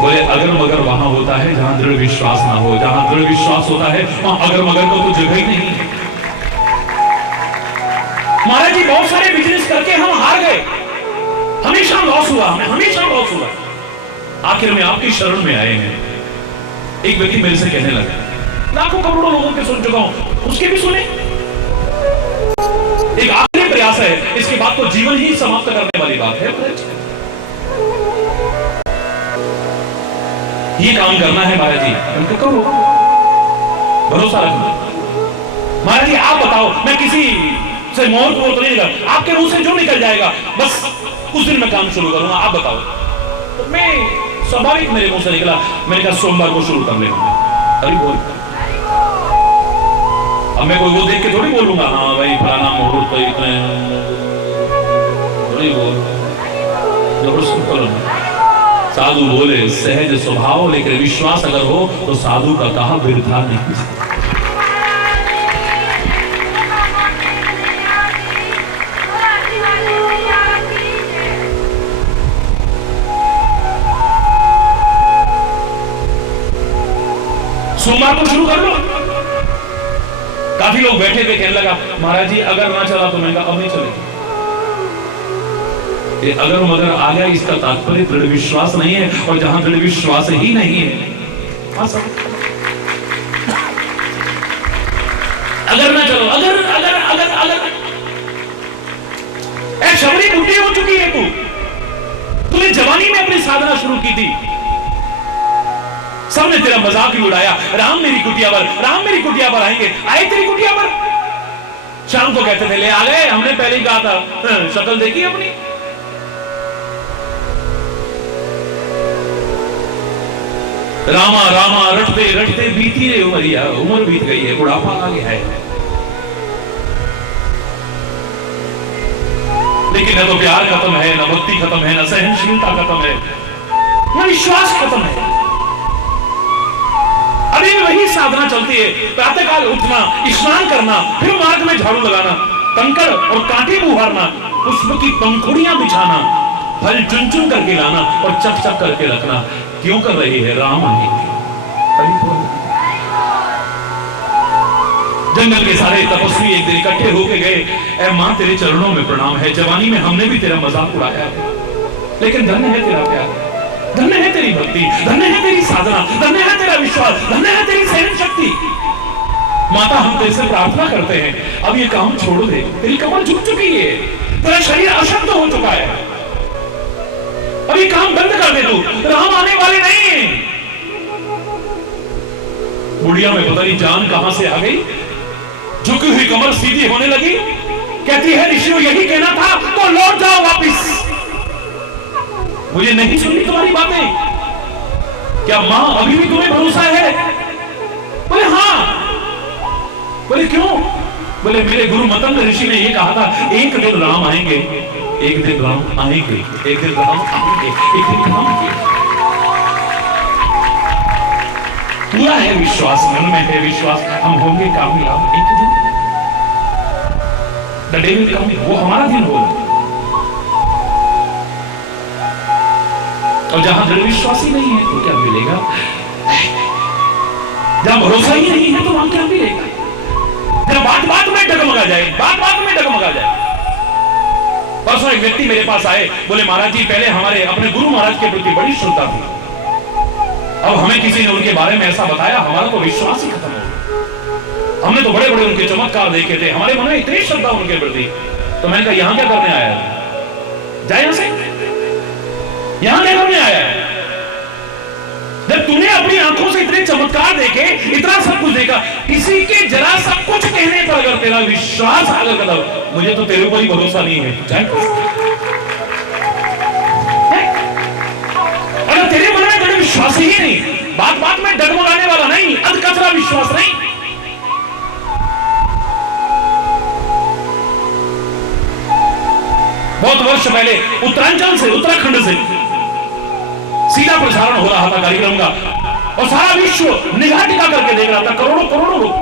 बोले अगर मगर वहां होता है जहां दृढ़ विश्वास ना हो, जहां दृढ़ विश्वास होता है वहां अगर मगर को तो जगह ही नहीं है। महाराज जी बहुत सारे बिजनेस करके हम हार गए, हमेशा लॉस हुआ, हमें हमेशा लॉस हुआ। आखिर में आपकी शरण में आए हैं। एक व्यक्ति मेरे से कहने लगा, लाखों करोड़ों लोगों के सुन चुका हूं, उसके भी सुने। एक आखिरी प्रयास है, इसके बाद तो जीवन ही समाप्त करने वाली बात है। ये काम करना है महाराज जी, उनको करो, भरोसा रखना। महाराज जी आप बताओ, मैं किसी से मोहर को तो नहीं निकल, आपके मुंह से जो निकल जाएगा बस उस दिन मैं काम शुरू करूंगा, आप बताओ। तो मैं स्वाभाविक मेरे मुंह से निकला, मैंने कहा सोमवार को शुरू कर लेंगे। अरे बोल, अब मैं कोई वो देख के थोड़ी बोलूंगा हाँ भाई फलाना मुहूर्त तो इतने, थोड़ी बोल जबरदस्त करो। साधु बोले सहज स्वभाव, लेकिन विश्वास अगर हो तो साधु का कहा वृथा नहीं। सोमवार को शुरू कर लो। काफी लोग बैठे थे, कहने लगा महाराज जी अगर ना चला तो मैंने कहा अब नहीं चलेगा। ये अगर मगर आ गया, इसका तात्पर्य दृढ़ विश्वास नहीं है, और जहां दृढ़ विश्वास ही नहीं है अगर ना चलो, अगर अगर अगर अगर ए शबरी बुढ़ी हो चुकी है तूने जवानी में अपनी साधना शुरू की थी, सबने तेरा मजाक ही उड़ाया, राम मेरी कुटिया पर, राम मेरी कुटिया पर आएंगे, आए तेरी कुटिया पर। शाम को कहते थे ले आ गए, हमने पहले ही कहा था, शक्ल देखी अपनी। रामा रामा रटते रटते बीती रे उमरिया, उम्र बीत गई है, बुढ़ापा आ गया है। लेकिन न तो प्यार खत्म है, न भक्ति खत्म है, न सहनशीलता खत्म है, न विश्वास खत्म है। अभी वही साधना चलती है, प्रातःकाल उठना, स्नान करना, फिर मार्ग में झाड़ू लगाना, कंकड़ और कांटे बुहारना, पुष्प की पंखुड़ियां बिछाना, फल चुन चुन करके लाना और चक चक करके रखना। क्यों कर रही है? राम आएंगे। जंगल के सारे तपस्वी एक दिन इकट्ठे होके गए, ऐ मां तेरे चरणों में प्रणाम है, जवानी में हमने भी तेरा मजाक उड़ाया है, लेकिन धन्य है तेरा प्यार, धन्य है तेरी भक्ति, धन्य है तेरी साधना, धन्य है तेरा विश्वास, धन्य है तेरी सहन शक्ति। माता हम तेरे से प्रार्थना करते हैं, अब ये काम छोड़ दे, तेरी कमर झुक चुकी है, तेरा शरीर अशक्त हो चुका है, अब ये काम बंद कर दे तू, राम आने वाले नहीं। बुढ़िया में पता नहीं जान कहां से आ गई, झुकी हुई कमर सीधी होने लगी, कहती है ऋषियों यही कहना था तो लौट जाओ वापिस, मुझे नहीं सुननी तुम्हारी बातें। क्या मां अभी भी तुम्हें भरोसा है? बोले हाँ। बोले क्यों? बोले मेरे गुरु मतंग ऋषि ने ये कहा था, एक दिन राम आएंगे, एक दिन राम आएंगे, एक दिन राम आएंगे, एक दिन राम आएंगे। पूरा है विश्वास, मन में है विश्वास, हम होंगे कामयाब एक दिन। द डे विल कम, वो हमारा दिन होगा। और जहां दृढ़ विश्वास ही नहीं है तो क्या मिलेगा? जहां भरोसा ही नहीं है तो वहां क्या मिलेगा? जब बात बात में डगमगा जाए, बात बात में डगमगा जाए। परसों एक व्यक्ति मेरे पास आए, बोले महाराज जी पहले हमारे अपने गुरु महाराज के प्रति बड़ी श्रद्धा थी, अब हमें किसी ने उनके बारे में ऐसा बताया, हमारा तो विश्वास ही खत्म हो गया। हमने तो बड़े बड़े उनके चमत्कार देखे थे, हमारे मन में इतनी श्रद्धा उनके प्रति। तो मैंने कहा यहां क्या करने आया है, जाए यहां से, यहां क्या करने आया है? जब तूने अपनी आंखों से इतने चमत्कार देखे, इतना सब कुछ देखा, किसी के जरा सा कुछ कहने पर अगर तेरा विश्वास अगर कदम, मुझे तो तेरे ऊपर ही भरोसा नहीं है, अगर तेरे मन में तेरे विश्वास ही नहीं, बात बात में डगमगाने वाला नहीं, अधकचरा विश्वास नहीं, बहुत वर्ष पहले उत्तरांचल से, उत्तराखंड से सीधा प्रसारण हो रहा था कार्यक्रम का, और सारा विश्व निगाह टिका करके देख रहा था, करोड़ों करोड़ों लोग।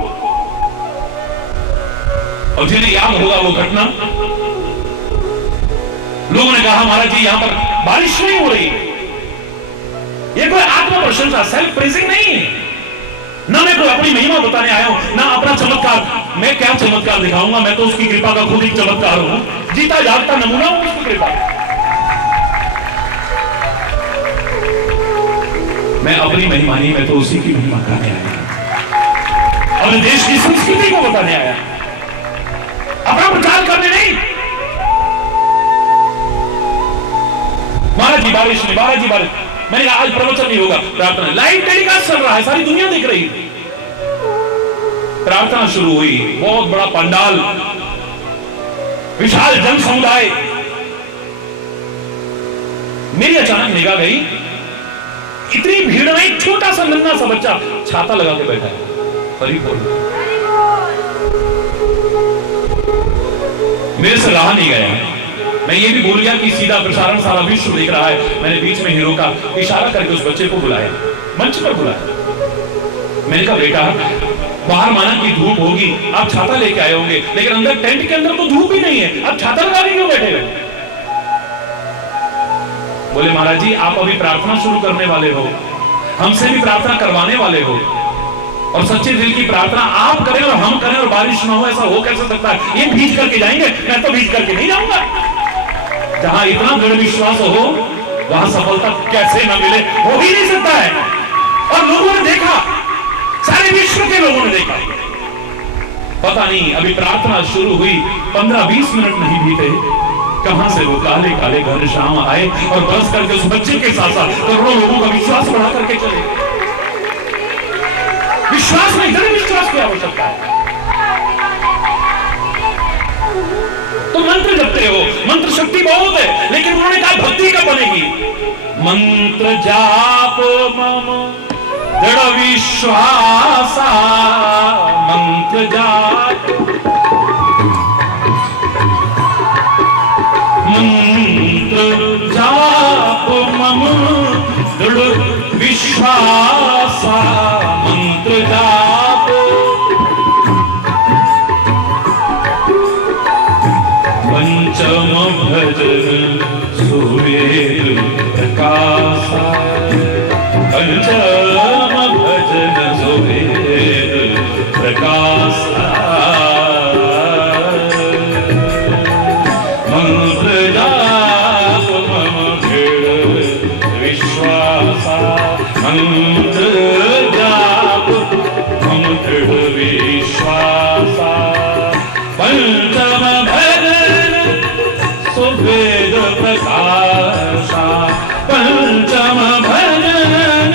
और जिन्हें याद होगा वो घटना, लोगों ने कहा महाराज जी यहां पर बारिश नहीं हो रही। ये कोई आत्म प्रशंसा, सेल्फ प्रेजिंग नहीं, ना मैं कोई अपनी महिमा बताने आया हूं, ना अपना चमत्कार। मैं क्या चमत्कार दिखाऊंगा, मैं तो उसकी कृपा का खुद एक चमत्कार हूं, जीता जागता नमूना हूं उसकी कृपा। मैं अपनी महिमा नहीं, मैं तो उसी की महिमा करने आया, अपने देश की संस्कृति को बताने आया, अपना प्रचार करने नहीं। महाराज जी बारिश नहीं, महाराज जी बारिश। मैंने कहा आज प्रवचन नहीं होगा, प्रार्थना। लाइव टेलीकास्ट चल रहा है, सारी दुनिया देख रही। प्रार्थना शुरू हुई, बहुत बड़ा पंडाल, विशाल जन समुदाय। मेरी अचानक निगाह गई, इतनी भीड़ में एक छोटा सा नन्हा सा बच्चा छाता लगा के बैठा है, परिपूर्ण। मेरे से रहा नहीं गया, मैं ये भी भूल गया कि सीधा प्रसारण सारा विश्व देख रहा है। मैंने बीच में हीरो का इशारा करके उस बच्चे को बुलाया, मंच पर बुलाया। मैंने कहा बेटा, बाहर माना कि धूप होगी, आप छाता लेके आए होंगे, लेकिन अंदर टेंट के अंदर तो धूप ही नहीं है, आप छाता लगा के क्यों बैठे हुए? बोले महाराज जी आप अभी प्रार्थना शुरू करने वाले हो, हमसे भी प्रार्थना करवाने वाले हो, और सच्चे दिल की प्रार्थना आप करें और हम करें और बारिश ना हो, ऐसा हो कैसे सकता है? ये भीज करके जाएंगे? मैं तो भीज करके नहीं जाऊंगा। जहां इतना दृढ़ विश्वास हो वहां सफलता कैसे ना मिले, हो ही नहीं सकता है। और लोगों ने देखा, सारे विश्व के लोगों ने देखा। पता नहीं अभी प्रार्थना शुरू हुई 15-20 मिनट नहीं बीते, कहां से वो काले काले घर शाम आए और बस करके उस बच्चे के साथ साथ करोड़ों लोगों का विश्वास बढ़ा करके चले। विश्वास में दृढ़ विश्वास की आवश्यकता है। तो मंत्र जपते हो, मंत्र शक्ति बहुत है, लेकिन उन्होंने कहा भक्ति कब बनेगी? मंत्र जाप मम दृढ़ विश्वास, मंत्र जाप, मंत्र जाप मम दृढ़ विश्वास, मंत्र जाप, पंचम भजन सुवेद प्रकाश, पंचम भजन सुवेद प्रकाश, मंत्र जाप मम दृढ़ विश्वास, मंत्र जाप मम दृढ़ विश्वास, पंचम भजन सुवेद प्रकाश, पंचम भजन,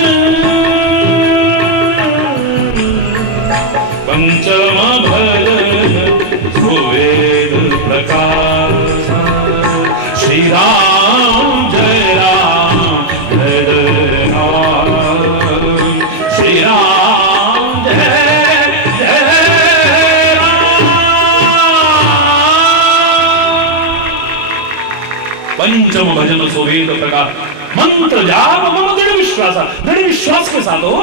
पंचम भजन सुवेद प्रकाश। श्री राम जय राम जय जय राम, श्री राम जय जय राम। पंचम भजन सुवेद प्रकाश, मंत्र जाप मम दृढ़ विश्वास, दृढ़ विश्वास के साथ हो।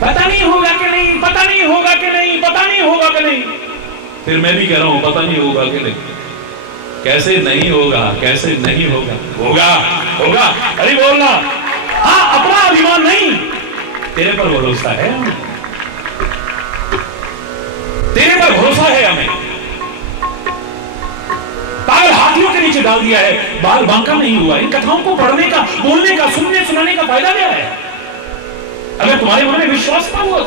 पता नहीं होगा कि नहीं, पता नहीं होगा कि नहीं, पता नहीं होगा कि नहीं। फिर मैं भी कह रहा हूं पता नहीं होगा कि नहीं। कैसे नहीं होगा, कैसे नहीं होगा? होगा होगा, अरे बोलना। हाँ, अपना अभिमान नहीं, तेरे पर भरोसा है, तेरे पर भरोसा है हमें। पागल हाथियों के नीचे डाल दिया है, बाल बांका नहीं हुआ। इन कथाओं को पढ़ने का, बोलने का, सुनने सुनाने का फायदा क्या है अगर तुम्हारे मन में विश्वास ना हुआ?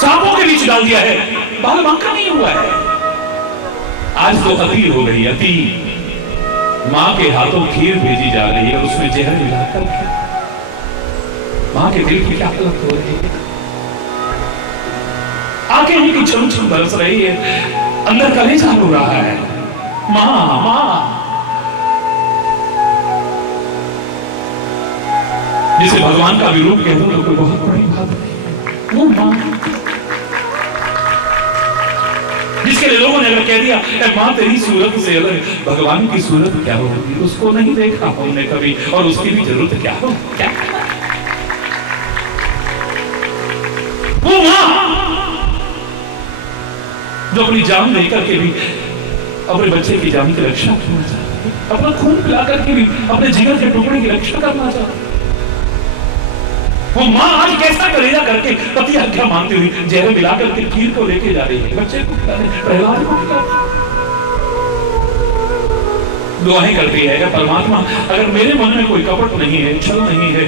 सांपों के बीच डाल दिया है, बाल बांका नहीं हुआ है। आज तो अति हो गई, अति। मां के हाथों खीर भेजी जा रही है, उसमें जहर मिलाकर। मां के दिल की क्या हालत हो रही है। आंखें इनकी छम छम बरस रही है, अंदर कलेजा रो रहा है। मां मां, जिसे भगवान का भी रूप कह दो तो कोई बहुत बड़ी बात नहीं। वो मां जिसके लिए लोगों ने अगर कह दिया मां तेरी सूरत से अलग भगवान की सूरत क्या होगी, उसको नहीं देखा हमने कभी, और उसकी भी जरूरत क्या हो, क्या वो मां जो अपनी जान देकर के भी अपने बच्चे की जान की रक्षा करना चाहती है, अपना खून पिला करके भी अपने जिगर के टुकड़े की रक्षा करना चाहती है। वो मां आज कैसा करेगा करके पति आज्ञा मानती हुई जहर मिलाकर के खीर को लेके जा रही है, बच्चे को खिलाने, प्रहलाद को खिलाने। दुआएं करती है परमात्मा, अगर मेरे मन में कोई कपट नहीं है, छल नहीं है,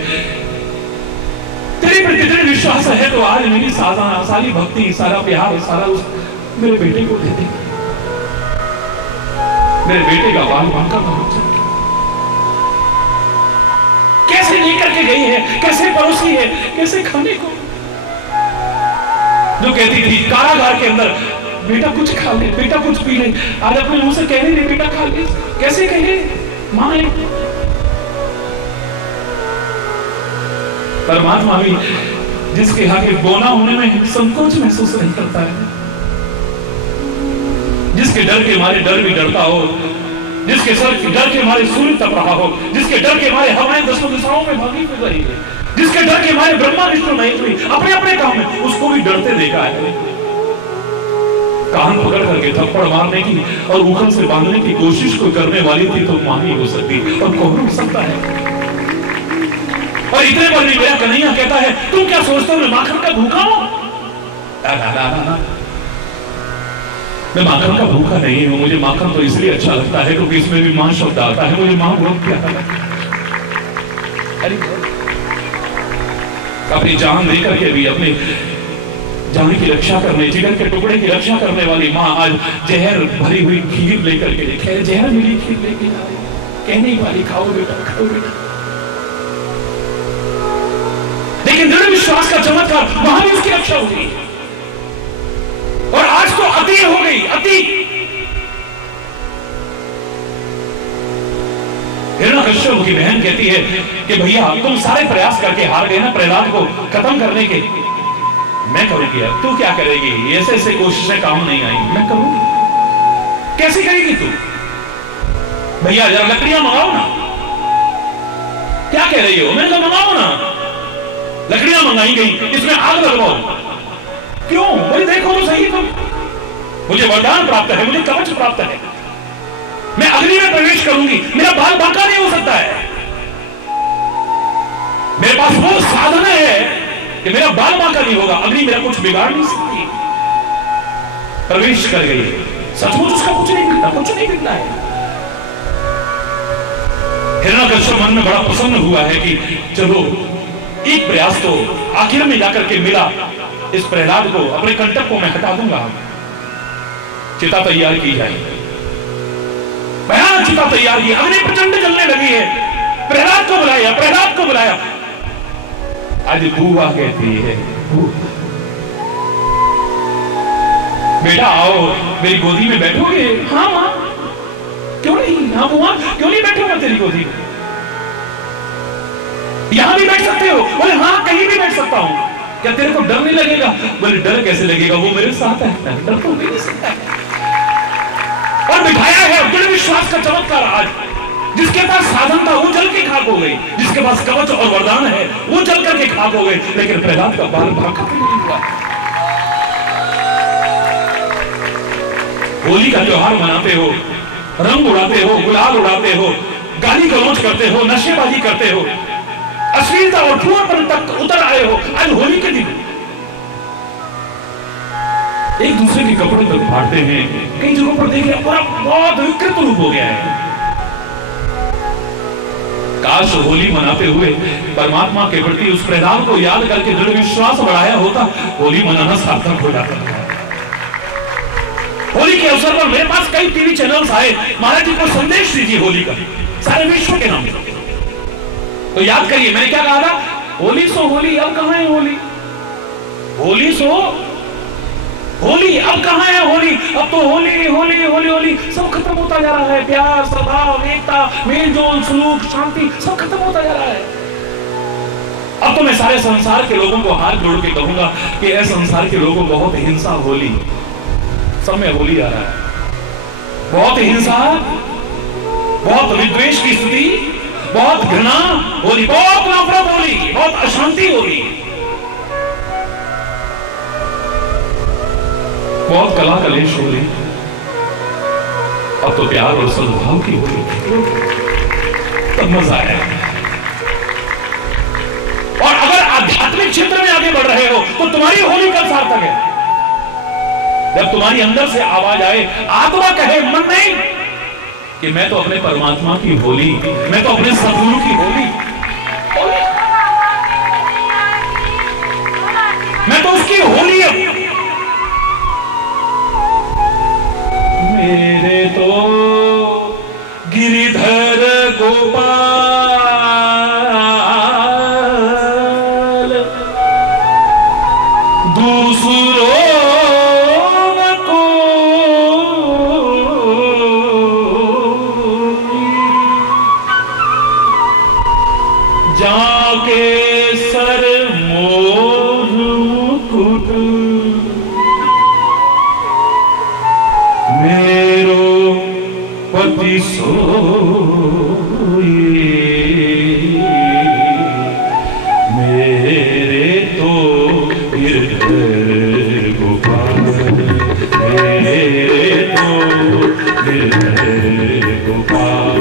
तेरे प्रति दृढ़ विश्वास है, तो आज मेरी सारी भक्ति, सारा प्यार, सारा उस मेरे बेटे को दे दे। मेरे बेटे का बाल बांका पहुंच जाए। कैसे लेकर के गई है, कैसे परोसी है, कैसे खाने को। जो कहती थी कारागार के अंदर बेटा कुछ खा ले, बेटा कुछ पी ले, आज अपने मुंह से कह रही बेटा खा ले। कैसे कहे मां है। परमात्मा भी जिसके आगे बोना होने में संकोच महसूस नहीं करता है, जिसके डर के मारे डर भी डरता हो, जिसके सर के डर के मारे सूर्य तप रहा हो, जिसके डर के मारे हवाएं दसों दिशाओं में भागी फिर रही है, जिसके डर के मारे ब्रह्मा विष्णु महेश अपने अपने काम में, उसको भी डरते देखा है। कान पकड़ करके थप्पड़ मारने की और उखल से बांधने की कोशिश को करने वाली थी तो मां ही हो सकती, और कौन हो सकता है। और इतने पर भी मेरा कन्हैया कहता है तुम क्या सोचते हो मैं माखन का भूखा हूं। मैं माखन का भूखा नहीं हूं, मुझे माखन तो इसलिए अच्छा लगता है क्योंकि इसमें भी मां शब्द आता है, मुझे मां बहुत प्यारा लगता है। अपनी जान लेकर के भी अपने जान की रक्षा करने, जिगर के टुकड़े की रक्षा करने वाली मां आज जहर भरी हुई खीर लेकर के देखे, जहर मिली खीर लेके जा रही, कहने वाली खाओ बेटा, खाओ बेटा। लेकिन दृढ़ विश्वास का चमत्कार वहां भी उसकी रक्षा होगी। और आज तो अति हो गई, अति। हिरण्यकश्यप की बहन कहती है कि भैया तुम सारे प्रयास करके हार गए ना प्रहलाद को खत्म करने के, मैं करूंगी। अब तू क्या करेगी, ऐसे ऐसे कोशिशें काम नहीं आई, मैं करूंगी। कैसे करेगी तू? भैया जरा लकड़ियां मंगाओ ना। क्या कह रही हो? मैंने कहा मंगाओ ना। लकड़ियां मंगाई गई, इसमें आग लगवाओ। क्यों? बोले देखो तो सही, तुम मुझे वरदान प्राप्त है, मुझे कवच प्राप्त है, मैं अग्नि में प्रवेश करूंगी, मेरा बाल बांका नहीं हो सकता है, मेरे पास वो साधन है कि मेरा बाल बांका नहीं होगा, अग्नि मेरा कुछ बिगाड़ नहीं सकती। प्रवेश कर गई, सचमुच उसका कुछ नहीं बिगड़ता, कुछ नहीं बिगड़ा है। हिरण्यकश्यप मन में बड़ा प्रसन्न हुआ है कि चलो एक प्रयास तो आखिर में जाकर के मिला, इस प्रहलाद को अपने कंटक को मैं हटा दूंगा। चिता तैयार की जाए, भयानक चिता तैयार की, अग्नि प्रचंड जलने लगी है। प्रहलाद को बुलाया, प्रहलाद को बुलाया। आज बुआ कहती है बेटा आओ मेरी गोदी में बैठोगे? हाँ मां, क्यों नहीं? हाँ बुआ क्यों नहीं बैठूंगा तेरी गोदी में? यहां भी बैठ सकते हो? बोले हाँ कहीं भी बैठ सकता हूं। क्या तेरे को डर नहीं लगेगा? बोले डर कैसे लगेगा, वो मेरे साथ है, डर तो नहीं सकता है। और बिठाया है दृढ़ विश्वास का चमत्कार। आज जिसके पास साधन था वो जल के खाक हो गई, जिसके पास कवच और वरदान है वो जल करके खाक हो गए, लेकिन प्रहलाद का बाल बांका नहीं हुआ। होली का त्योहार मनाते हो, रंग उड़ाते हो, गुलाल उड़ाते हो, गाली गलौज करते हो, नशेबाजी करते हो, अश्लीलता और ठुआपन तक उतर आए हो। आज होली के दिन एक दूसरे के कपड़े तक फाड़ते हैं। कई जगहों पर देखिए बहुत विकृत रूप हो गया है। काश होली मनाते हुए परमात्मा के प्रति उस प्रेम को याद करके दृढ़ विश्वास बढ़ाया होता, होली मनाना सार्थक हो जाता। होली के अवसर पर मेरे पास कई टीवी चैनल्स आए, महाराज जी को संदेश दीजिए होली का सारे विश्व के नाम। तो याद करिए मैंने क्या कहा था, होली सो होली, अब कहां है होली? होली सो होली, अब कहां है होली? अब तो होली होली होली होली सब खत्म होता जा रहा है। प्यार, सद्भाव, एकता, मेलजोल, सुलूक, शांति सब खत्म होता जा रहा है। अब तो मैं सारे संसार के लोगों को हाथ जोड़ के कहूंगा कि ऐसे संसार के लोगों को बहुत हिंसा होली, सब में होली आ रहा है। बहुत हिंसा, बहुत विद्वेष की स्थिति, बहुत घृणा होली, बहुत नफरत होली, बहुत अशांति होली, बहुत कला कलेश होली। अब तो प्यार और सद्भाव की होली, तब मजा आया। और अगर आध्यात्मिक क्षेत्र में आगे बढ़ रहे हो तो तुम्हारी होली कब सार्थक है? जब तुम्हारी अंदर से आवाज आए, आत्मा कहे, मन नहीं, कि मैं तो अपने परमात्मा की होली, मैं तो अपने सद्गुरु की होली, मैं तो उसकी होली हूं। मेरे तो गिरिधर गोपाल दूसरों को जाके सर मोर मुकुट मेरो पति सोई, मेरे तो गिरधर गोपाल, मेरे तो गिरधर गोपाल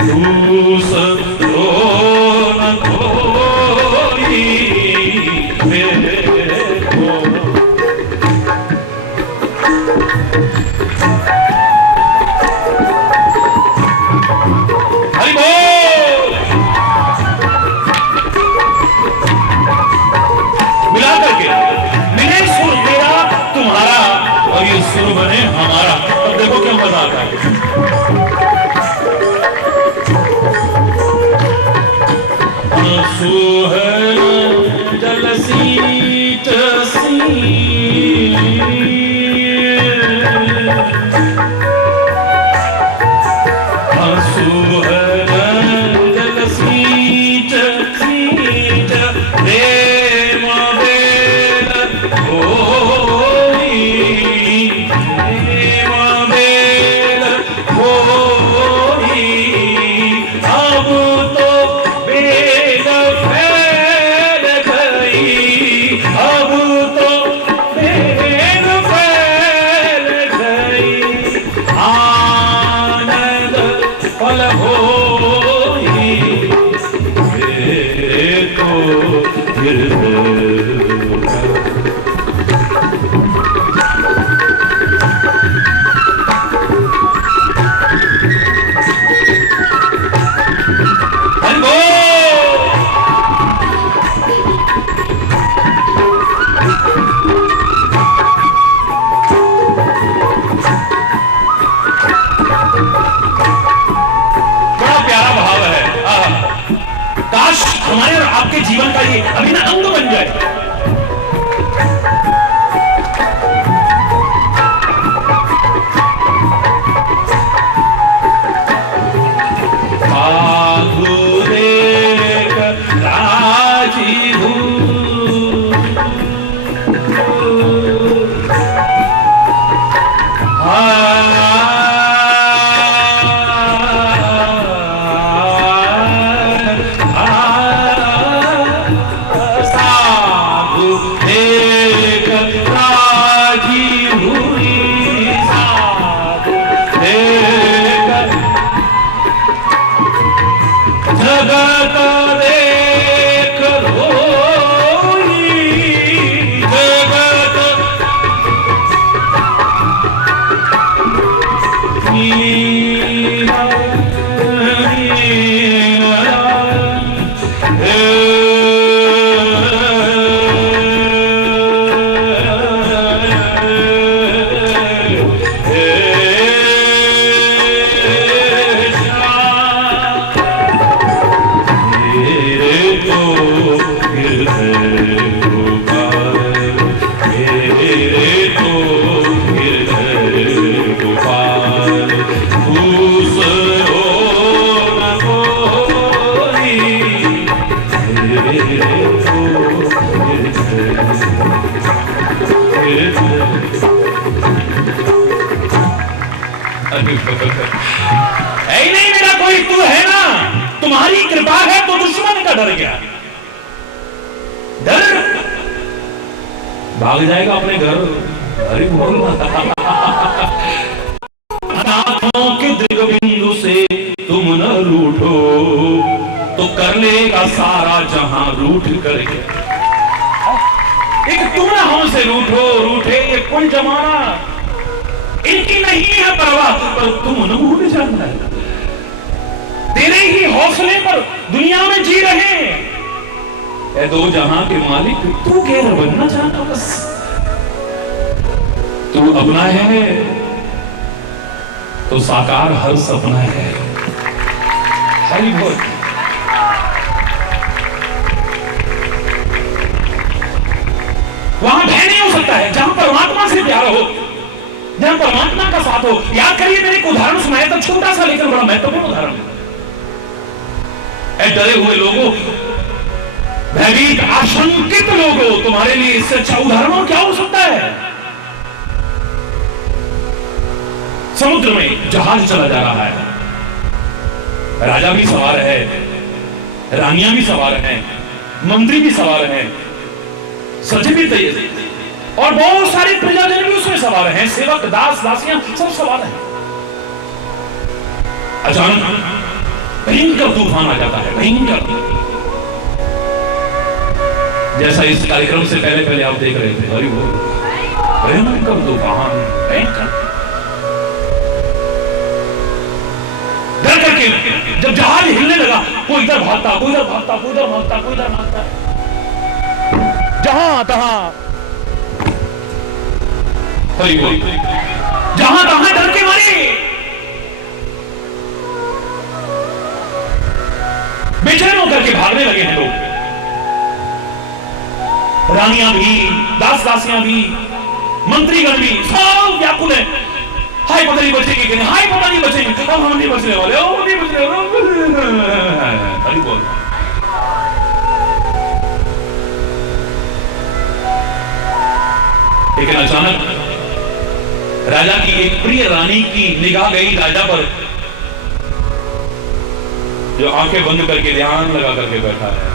दूसरो न कोई, मेरे तो हरि बोल। मिला करके मिले सुर तेरा तुम्हारा और ये सुर बने हमारा, अब देखो क्या मजा आता है। सुहर जलसीत हमारे और आपके जीवन का ये अभिन्न अंग बन जाए। नहीं मेरा कोई तू है ना, तुम्हारी कृपा है तो दुश्मन का डर गया, डर भाग जाएगा अपने घर। अरे बोल अनाथों के दृगबिंदु से तुम न रूठो तो कर लेगा सारा जहां रूठ करके। एक तुम ना हमसे रूठो, रूठे ये कुल जमाना, इनकी नहीं है परवाह पर तुम न भूल जाना है। तेरे ही हौसले पर दुनिया में जी रहे हैं, दो जहां के मालिक तू गैर बनना चाहता, बस तू अपना है तो साकार हर सपना है। हरि बोल। वहां भय नहीं हो सकता है जहां परमात्मा से प्यार हो, जहां परमात्मा का साथ हो। याद करिए मैंने एक उदाहरण सुनाया था, छोटा सा लेकिन बड़ा महत्वपूर्ण उदाहरण है। डरे हुए लोगों, भयभीत आशंकित लोगों, तुम्हारे लिए इससे अच्छा उदाहरण क्या हो सकता है। समुद्र में जहाज चला जा रहा है, राजा भी सवार है, रानियां भी सवार हैं, मंत्री भी सवार हैं, सचिव भी तैयार और बहुत सारे प्रजाजन भी उसमें सवार हैं, सेवक दास दासियां सब सवार हैं। अचानक भयंकर तूफान आ जाता है, भयंकर, जैसा इस कार्यक्रम से पहले पहले आप देख रहे थे। हरि बोल। भयंकर तूफान, भयंकर। डर करके जब जहाज हिलने लगा, कोई इधर भागता, कोई इधर भागता, कोई इधर भागता, कोई इधर भागता, जहां तहां, हरि बोल, जहां तहां डर के मारे बेचैन होकर के भागने लगे हैं लोग। रानियां भी, दास दासियां भी, मंत्रीगण भी, सब व्याकुल है। हाय पता नहीं बचेंगे कि नहीं, हाय पता नहीं बचेंगे, अब हम नहीं बचने वाले, ओ नहीं बचने वाले। हरि बोल। लेकिन अचानक राजा की एक प्रिय रानी की निगाह गई राजा पर, जो आंखें बंद करके ध्यान लगा करके बैठा है।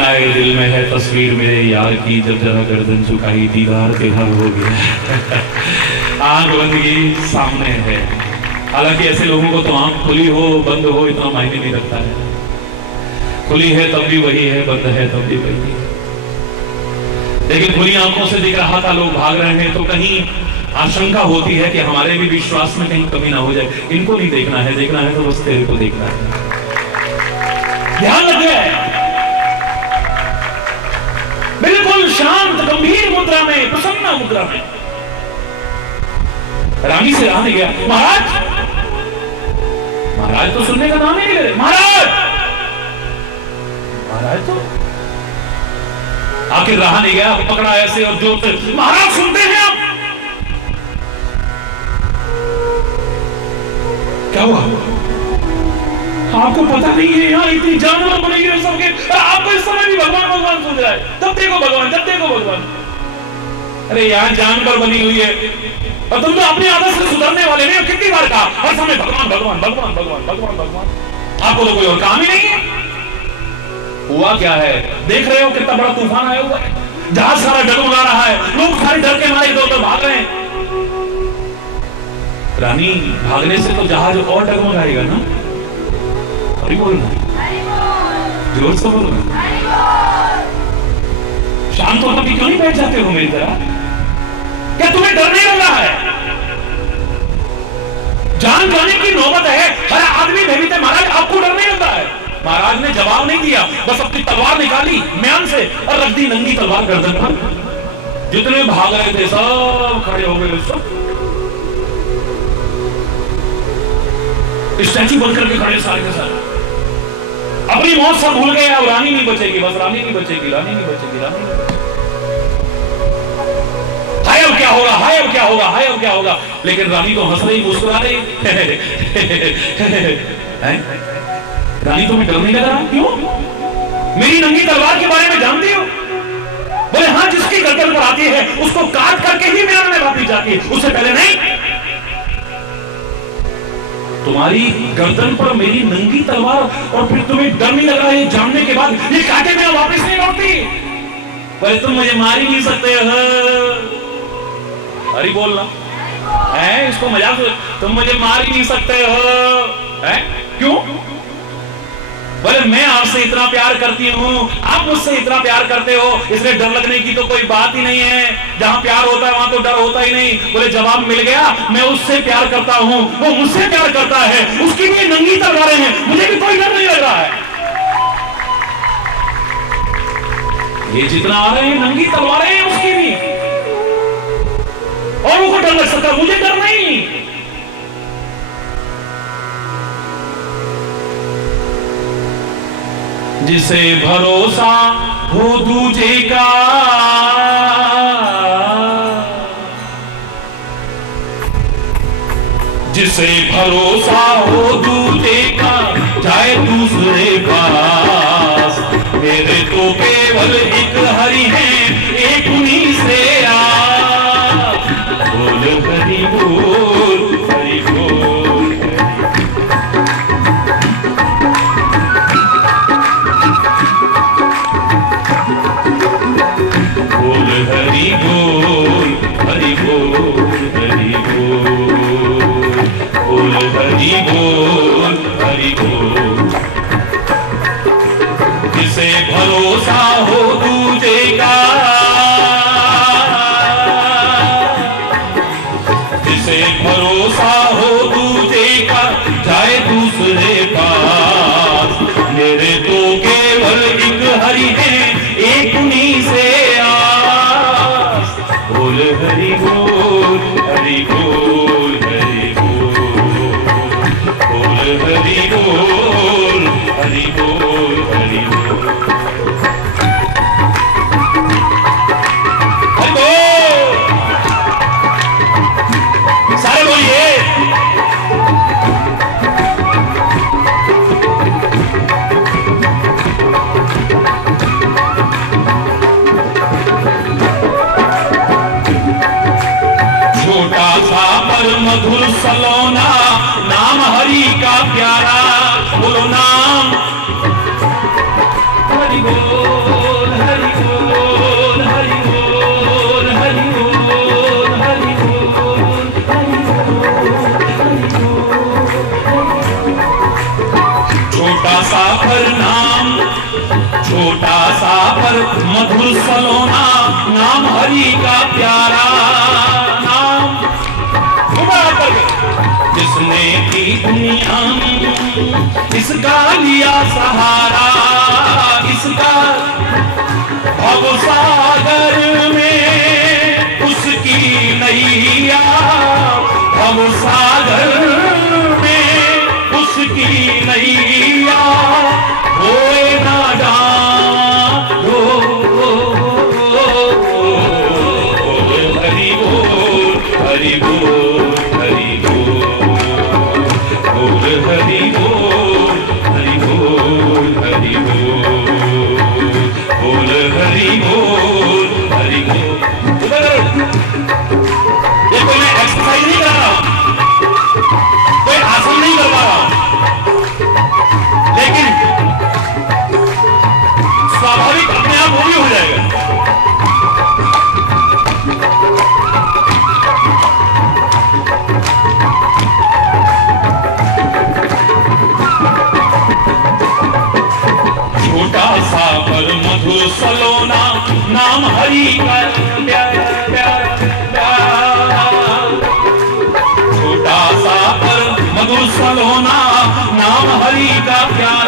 आए दिल में है तस्वीर मेरे यार की, जब जरा गर्दन झुकाई दीदार तेरा हो गया। आंख बंद की सामने है। हालांकि ऐसे लोगों को तो आंख खुली हो बंद हो इतना मायने नहीं रखता है, खुली है तब भी वही है, बंद है तब भी वही है। लेकिन खुली आंखों से दिख रहा था लोग भाग रहे हैं, तो कहीं आशंका होती है कि हमारे भी विश्वास में कहीं कमी ना हो जाए। इनको नहीं देखना है, देखना है तो बस तेरे को देखना है। ध्यान लग गया है, बिल्कुल शांत गंभीर मुद्रा में, प्रसन्न मुद्रा में रानी से रहा नहीं गया। महाराज, महाराज तो सुनने का नाम ही नहीं ले रहे। महाराज, महाराज तो आखिर रहा नहीं गया, पकड़ा ऐसे और जोर से, महाराज सुनते हैं आप? क्या हुआ? आपको पता नहीं है यहाँ इतनी जानवर बनेगी सबके, आपको इस समय भी भगवान भगवान सुन रहा है। जब देखो भगवान, जब देखो भगवान। अरे यहाँ जानवर बनी हुई है और तुम तो अपने आदत से सुधरने वाले नहीं हो। कितनी बार कहा, हर समय भगवान भगवान भगवान भगवान भगवान भगवान। आपको तो कोई और काम ही नहीं है। हुआ क्या है? देख रहे हो कितना बड़ा तूफान आया हुआ है, जहाज सारा डगमगा रहा है, लोग सारे डर के मारे इधर उधर भाग रहे हैं। रानी, भागने से तो जहाज और डगमगाएगा ना। अरे बोलना, जोर से बोलना। शांत होकर भी क्यों नहीं बैठ जाते हो मेरी तरह? क्या तुम्हें डर नहीं लग रहा है? जान जाने की नौबत है, हर आदमी भयभीत है। महाराज, आपको डर नहीं लग रहा है? महाराज ने जवाब नहीं दिया, बस अपनी तलवार निकाली म्यान से और रख दी नंगी तलवार गर्दन पर। जितने भाग रहे थे सब खड़े हो गए, सब स्टैचू बनकर के खड़े सारे के सारे। अपनी मौत सब भूल गए, अब रानी नहीं बचेगी, बस रानी नहीं बचेगी, रानी नहीं बचेगी, रानी नहीं बचेगी। हाय अब क्या होगा, हाय अब क्या होगा, हाय अब क्या होगा। लेकिन रानी तो हंस रही, मुस्कुरा रही। रानी तुम्हें डर नहीं लग रहा? क्यों? मेरी नंगी तलवार के बारे में जानती हो? बोले हाँ, जिसकी गर्दन पर आती है उसको काट करके ही म्यान में वापस जाती है, उससे पहले नहीं। तुम्हारी गर्दन पर मेरी नंगी तलवार और फिर तुम्हें डर नहीं लग रहा है जानने के बाद ये काटे बिना वापस नहीं लौटती? बोले तुम मुझे मार ही नहीं सकते हो। अरे बोलना है, इसको मजाक, तुम मुझे मार ही नहीं सकते हो। है क्यों? बोले मैं आपसे इतना प्यार करती हूं, आप मुझसे इतना प्यार करते हो, इसलिए डर लगने की तो कोई बात ही नहीं है। जहां प्यार होता है वहां तो डर होता ही नहीं। बोले जवाब मिल गया, मैं उससे प्यार करता हूं, वो मुझसे प्यार करता है, उसकी भी नंगी तलवारें हैं, मुझे भी कोई डर नहीं लग रहा है। ये जितना आ रहे हैं नंगी तलवारें हैं उसकी भी, और उनको डर लग सकता, मुझे डर नहीं। जिसे भरोसा हो दूजे का, जिसे भरोसा हो दूजे का, जाए दूसरे पास। मेरे तो केवल एक हरि है, एक उन्हीं से आस। बोल हरि बोल, हरि बोल। हरि बोल, हरि बोल, हरि बोल, बोल हरि बोल, हरि बोल। जिसे भरोसा हो दूजे का, जिसे भरोसा हो दूजे का, जाए दूसरे पास। मेरे तो केवल एक हरि है, एक उन्हीं से हरि बोल, हरि बोल, हरि बोल, बोल हरि बोल, हरि बोल, हरि बोल, हरि बोल। सारे बोलिए। मधुर सलोना, नाम हरि का प्यारा, बोलो नाम हरि बोल, हरि बोल, हरि बोल, हरि बोल, हरि बोल, हरि बोल। छोटा सा पर नाम, छोटा सा पर मधुर सलोना, नाम हरि का प्यारा। जिसने की दुनिया इसका लिया सहारा, इसका भव सागर में उसकी नैया, भव सागर में उसकी नैया। होए ना डालो, हरि बोल, हरि बोल, हरि बोल, हरि बोल, हरि बोल, हरि बोल, बोल हरि बोल, हरि बोल। ये कोई मैं एक्सरसाइज नहीं कर रहा, कोई आसन नहीं कर रहा, लेकिन स्वाभाविक अपने आप वो भी हो जाएगा। छोटा सा पर मधुर सलोना, नाम हरि का प्यारा, प्यारा, प्यारा। छोटा सा पर मधुर सलोना, नाम हरि का प्यारा।